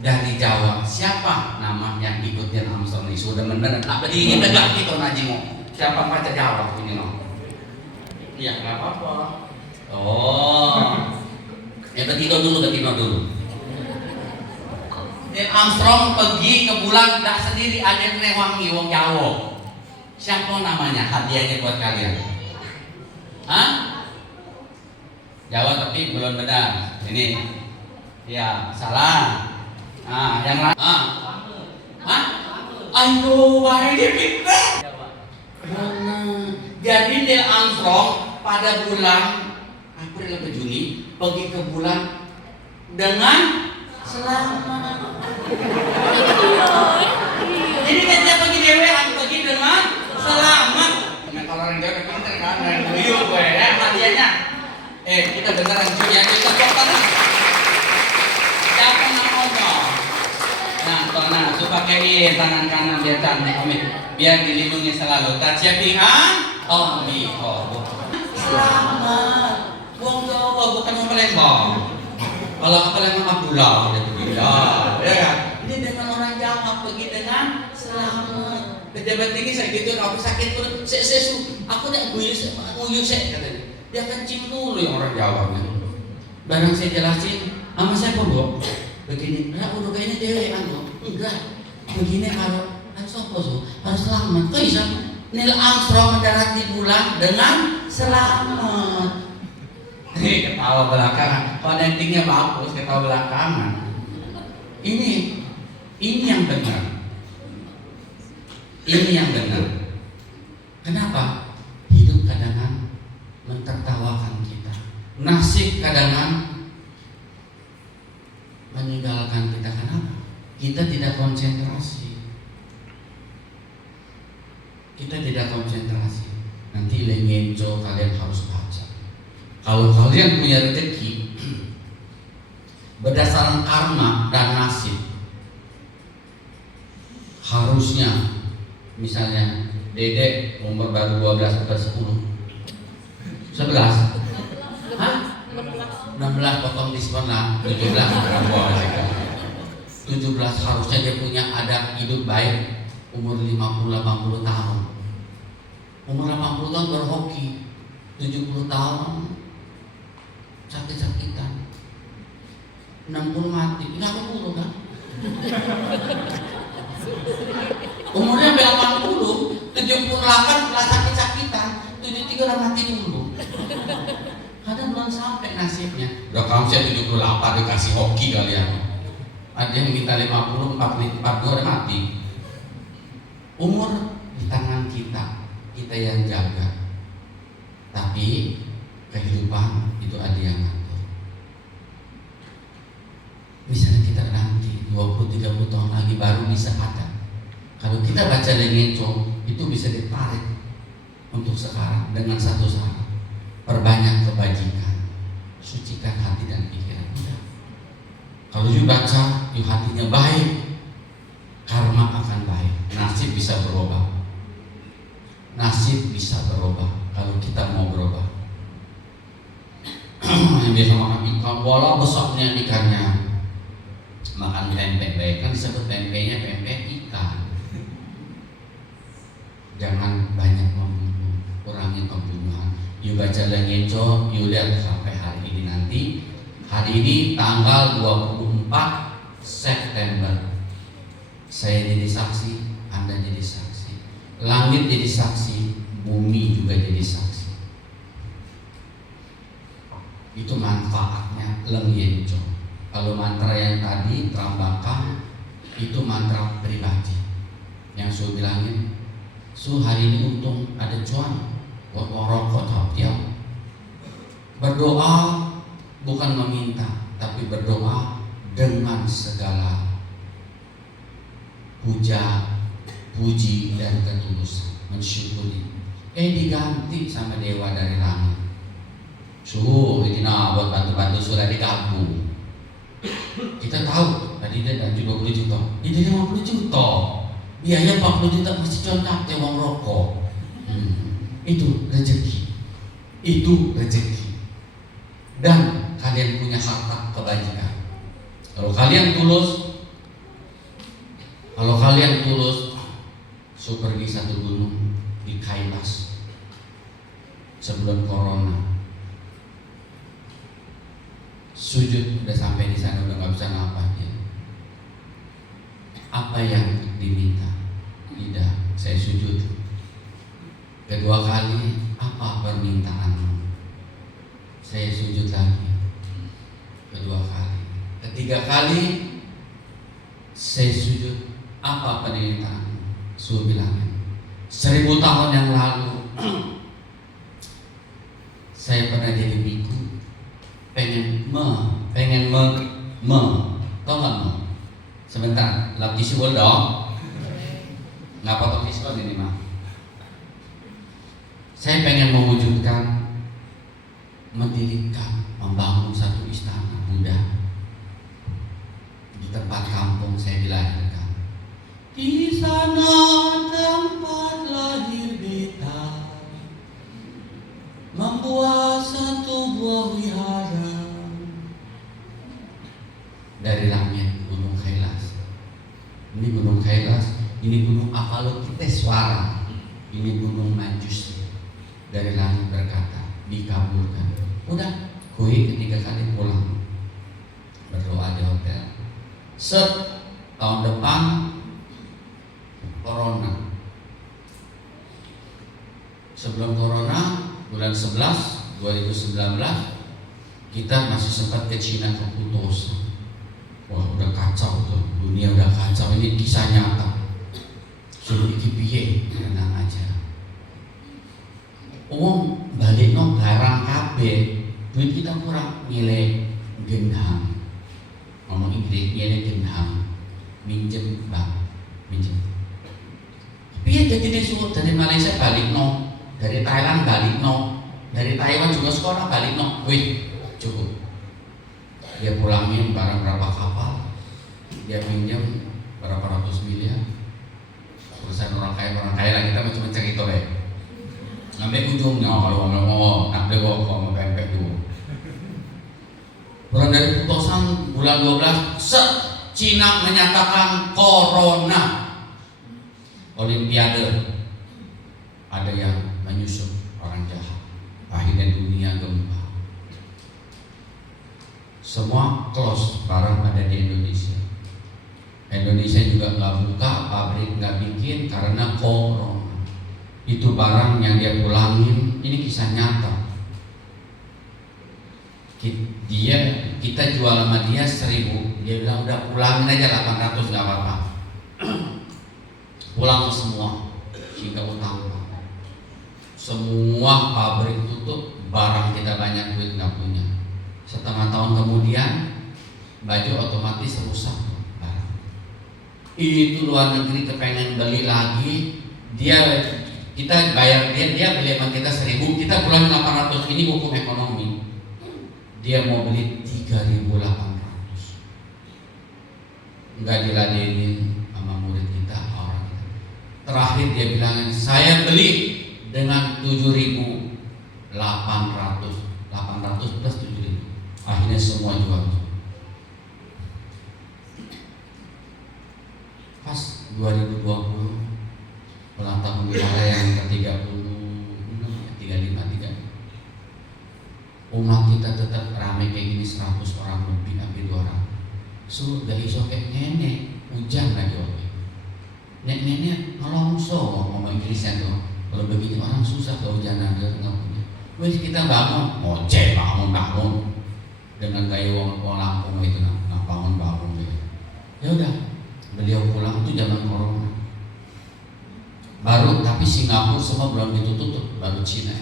dari Jawa. Siapa namanya ikutin Armstrong ini? Sudah benar apa diingin tegak gitu najimo. Siapa baca Jawa ini no? Iya nggak apa-apa. Oh, ya ketiga dulu. Neil Armstrong pergi ke bulan tidak sendiri, ada yang newangi wong Jawa. Siapa namanya? Hadiahnya buat kalian. Hah? Jawa tapi belum benar. Ini, ya salah. Ah, yang lain. Hah? Ayo, wahai dia pintar. Jadi Neil Armstrong pada bulan April atau Juni pergi ke bulan dengan selamat. Jadi kan dia pergi dewean, pergi dengan selamat. Nah, kalau orang Jawa pintar kan, yuk gue, hadiahnya. Kita beneran cuy ya, kita dokter. Jangan ngomong. Nah, tuh pakai tangan kanan biar cantik, biar dilindungi selalu. Taciapihan, selamat. Wong Jawa bukan wong Palembang. Kalau Palembang Abdullah ya kan? Ini dengan orang Jawa pergi dengan selamat. Pejabat tinggi saya gitu, aku sakit perut, aku tidak nguyus katanya. Dia kencing dulu yang orang Jawa. Barang saya jelasin, sama saya pun begini, udah kayaknya dewean kok. Enggak, begini kalau harus selamat. Kok bisa Neil Armstrong mendarat di bulan dengan selamat? Ketawa belakangan. Kalau endingnya bagus, ketawa belakangan. Ini yang benar. Ini yang benar. Kenapa? Hidup kadang mentertawakan kita. Nasib kadang meninggalkan kita. Kenapa? Kita tidak konsentrasi. Nanti lengenco kalian harus baca. Kalau kalian punya rezeki berdasarkan karma dan nasib, harusnya misalnya Dedek umur baru 12 atau 10 11 hah? 16 potong diskon lah 17 harusnya dia punya ada hidup baik umur 50-80 tahun. Umur 80 tahun berhoki, 70 tahun sakit-sakitan, 60 mati, 60 kan? 78 lah sakit-sakitan, 73 udah mati dulu. Kadang belum sampai nasibnya. Udah kamu saya 78 dikasih hoki kalian. Ada yang minta 50, 42 udah mati. Umur di tangan kita, kita yang jaga. Tapi kehidupan itu ada yang ngatur. Misalnya kita nanti 20-30 tahun lagi baru bisa ada. Kalau kita baca Lengenco itu bisa ditarik untuk sekarang dengan satu syarat: perbanyak kebajikan, sucikan hati dan pikiran kita. Kalau you baca, you hatinya baik, karma akan baik, nasib bisa berubah. Nasib bisa berubah kalau kita mau berubah. Yang biasa makan ikan, bola besarnya ikannya. Makan pempek baik, kan disebut pempeknya pempek ikan. Jangan banyak membunuh, kurangi pembunuhan. You baca Lengenco, you lihat sampai hari ini nanti. Hari ini tanggal 24 September. Saya jadi saksi, Anda jadi saksi. Langit jadi saksi, bumi juga jadi saksi. Itu manfaatnya Lengenco. Kalau mantra yang tadi Trambakang itu mantra pribadi. Yang saya bilangin, hari ini untung ada cuan buat rokok tapi berdoa bukan meminta, tapi berdoa dengan segala puja, puji dan ketulusan, mensyukuri. Diganti sama dewa dari langit. Ini buat bantu-bantu sudah digabung. Kita tahu tadi dia dan 20 juta, ini 50 juta, biaya 40 juta masih contak uang rokok. Itu rezeki, itu rezeki. Dan kalian punya harta kebajikan. Kalau kalian tulus, so pergi satu gunung di Kailas sebelum corona. Sujud udah sampai di sana udah nggak bisa napas ya. Apa yang diminta? Tidak, saya sujud. Kedua kali, apa permintaanmu? Saya sujud lagi. Kedua kali. Ketiga kali, saya sujud. Apa permintaanmu? Saya bilang, 1000 tahun yang lalu saya pernah jadi biku. Pengen tau gak mau? Sebentar, lap visual dong. Nggak potong visual ini mah. Saya pengen mewujudkan, mendirikan, membangun satu istana Buddha di tempat kampung saya dilahirkan. Di sana tempat lahir beta, membuat satu buah wihara. Dari langit Gunung Kailas. Ini Gunung Kailas, ini Gunung Avalokitesvara, ini Gunung Majus. Dari langit berkata, dikabulkan. Udah, kui ketiga kali pulang, berdoa di hotel. Tahun depan corona. Sebelum corona, bulan 11 2019, kita masih sempat ke Cina, ke Putus. Wah, udah kacau tuh, dunia udah kacau. Ini kisah nyata. Suruh iki-piye, tenang aja. Balik no garang kabeh, duit kita kurang, nilai gendang. Ngomong Inggris, nilai gendang. Minjem bang, minjem. Piye jadi disuruh dari Malaysia balik no, dari Thailand balik no, dari Taiwan juga sekolah balik no. Wih, cukup. Dia pulangin barang berapa kapal, dia pinjam berapa ratus miliar. Urusan orang kaya lah, kita cuma cerita deh. Sampai ujungnya kalau ngomong nak dewa kok mau pempek dulu. Bulan dari putusan bulan 12, Cina menyatakan corona. Olimpiade ada yang menyusup orang jahat. Akhirnya dunia gempa. Semua close, barang ada di Indonesia. Indonesia juga nggak buka, pabrik nggak bikin karena corona. Itu barang yang dia pulangin, ini kisah nyata. Kita jual sama dia 1.000, dia bilang udah pulangin aja 800 nggak apa-apa. Pulang semua, sehingga utang. Semua pabrik tutup, barang kita banyak, duit nggak punya. Setengah tahun kemudian baju otomatis rusak barang. Itu luar negeri kepengen beli lagi, kita bayar dia beli sama kita 1.000, kita pulang 800. Ini hukum ekonomi. Dia mau beli 3.800, nggak diladenin sama murid kita, orang kita. Terakhir dia bilang saya beli dengan 7.800 plus 7.000. Akhirnya semua jual. Pas 2020 ulang tahun wihara yang ke-35, umat kita tetap ramai kayak gini, 100 orang lebih, hampir 200. Sudah iso kayak nenek, hujan aja. Nenek ngelongso ngomong Inggrisnya tuh. Kalau begitu orang susah kehujanan dia nggak punya. Wes kita bangun, ngoceh bangun dengan gaya wong Lampung itu, nah bangun gitu. Ya udah, beliau pulang itu zaman corona. Baru tapi Singapura semua belum ditutup, baru Cina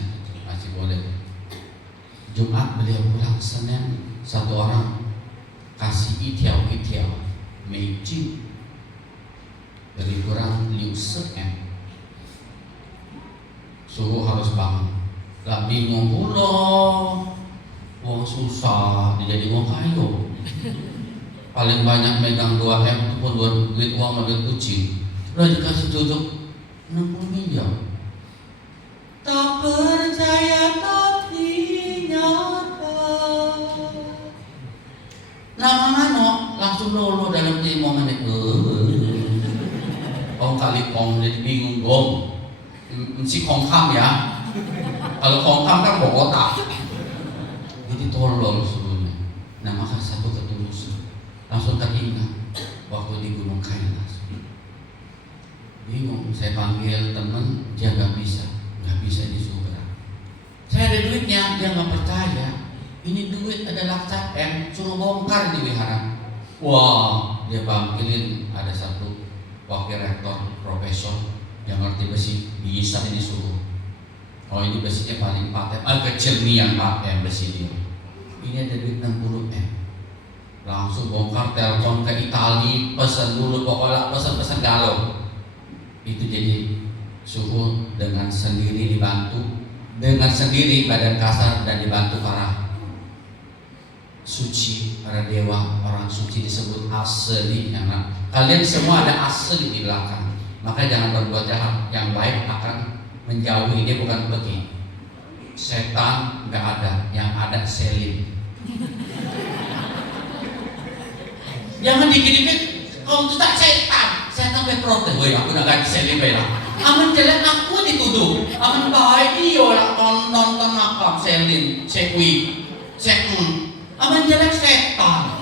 masih boleh. Jumat beliau pulang, Senin satu orang kasih itiao Meiji lebih kurang 60 M. Suruh harus bangun. Lah bingung pula, uang susah jadi uang kayu. Paling banyak megang 2 M itu pun duit uang mobil kucing. Udah dikasih duduk 60 miliar. Tak percaya tapi nyata. Nama langsung lolo dalam timongan itu. Kong kali kong jadi bingung gom. Si kongkam ya. Kalau kongkam kan Bogota. Jadi tolol sebelumnya. Nah maka satu ketulusan langsung teringat waktu di Gunung Kailas. Bingung, saya panggil temen, dia nggak bisa disuruh gerak. Saya ada duitnya, dia nggak percaya. Ini duit adalah CM, suruh bongkar di wihara. Wah, dia panggilin ada satu wakil rektor, profesor yang ngerti besi, bisa ini suruh. Oh ini besinya paling 4 M, kecil nih yang 4 M besi dia. Ini ada duit 60 M. Langsung bongkar, telepon ke Itali, pesan dulu, pokoknya pesan galau. Itu jadi suhu dengan sendiri dibantu, dengan sendiri badan kasar dan dibantu para suci, para dewa, orang suci disebut asli. Kalian semua ada asli di belakang, maka jangan berbuat jahat. Yang baik akan menjauhi, dia bukan pergi. Setan nggak ada, yang ada selim. Jangan dikit-dikit, kau itu tak setan berprotes. Woi, aku udah ganti selim lah. Aman jelek aku dituduh, aman baik iyo lah nonton makam selim, sekwi, aman jelek setan.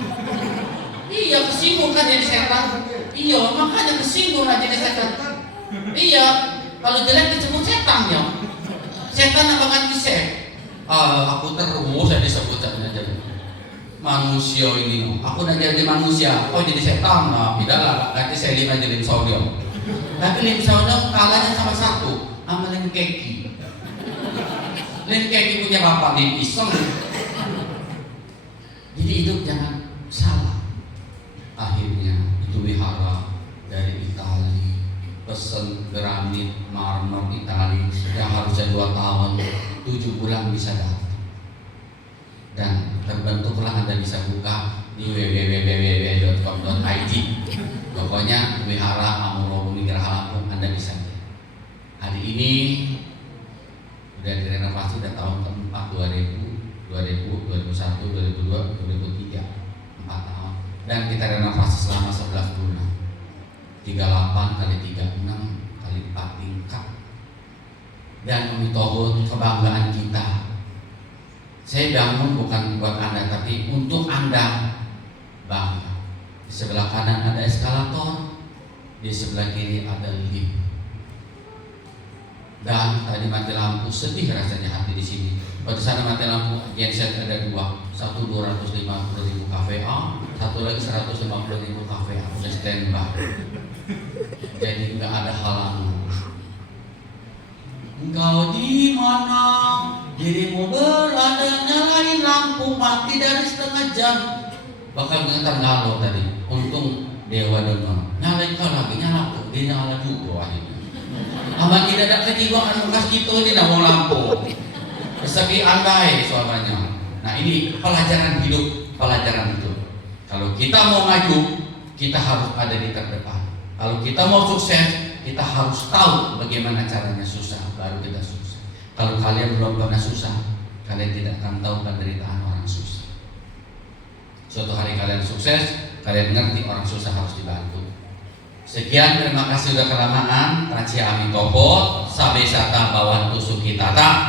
Iya kesinggung kan jadi setan. Iya makanya kesinggung lah jadi setan. Iya kalau jelek disebut setan ya. Setan apa ganti aku terus saya disebut aja. Manusia ini, aku udah jadi manusia, kau jadi setan, nah tidaklah ganti selim aja lim sodium. Tapi lim sodium kalahnya sama satu, sama lim keki. Lim keki punya bapak lim iseng. Jadi hidup jangan salah. Akhirnya itu wihara dari Itali, pesen granit, marmer Itali yang harusnya 2 tahun, 7 bulan bisa datang. Dan terbentuklah Anda bisa buka di www.com.id. Pokoknya wihara Amuro Bumi Geraha Lampung Anda bisa lihat. Hari ini sudah direnovasi udah tahun keempat, 2000, 2001, 2002, 2003, 4 tahun. Dan kita renovasi selama 11 bulan. 38 kali 36 kali 4 tingkat. Dan Umitohut kebanggaan kita. Saya bangun bukan buat Anda, tapi untuk Anda bangga. Di sebelah kanan ada eskalator, di sebelah kiri ada lift. Dan tadi mati lampu, sedih rasanya hati di sini. Pada sana mati lampu, genset ada dua, satu 250.000 kVA, satu lagi 150.000 kVA, udah standby. Jadi nggak ada halangan. Engkau di mana? Dirimu berada, nyalain lampu mati dari setengah jam. Bakal ngetar ngalo tadi. Untung dewa dengar. Nyalain kau lagi, nyala tuh, dia nyala juga akhirnya. Abang tidak ada kejiwaan bekas gitu ini mau lampu. Segi andai suaranya. Nah ini pelajaran hidup, pelajaran hidup. Kalau kita mau maju, kita harus ada di terdepan. Kalau kita mau sukses, kita harus tahu bagaimana caranya susah, baru kita sukses. Kalau kalian belum pernah susah, kalian tidak akan tahu penderitaan orang susah. Suatu hari kalian sukses, kalian ngerti orang susah harus dibantu. Sekian, terima kasih sudah kelamaan. Taci Amitopo, Sabe Sata Bawan Tusuk Kitata.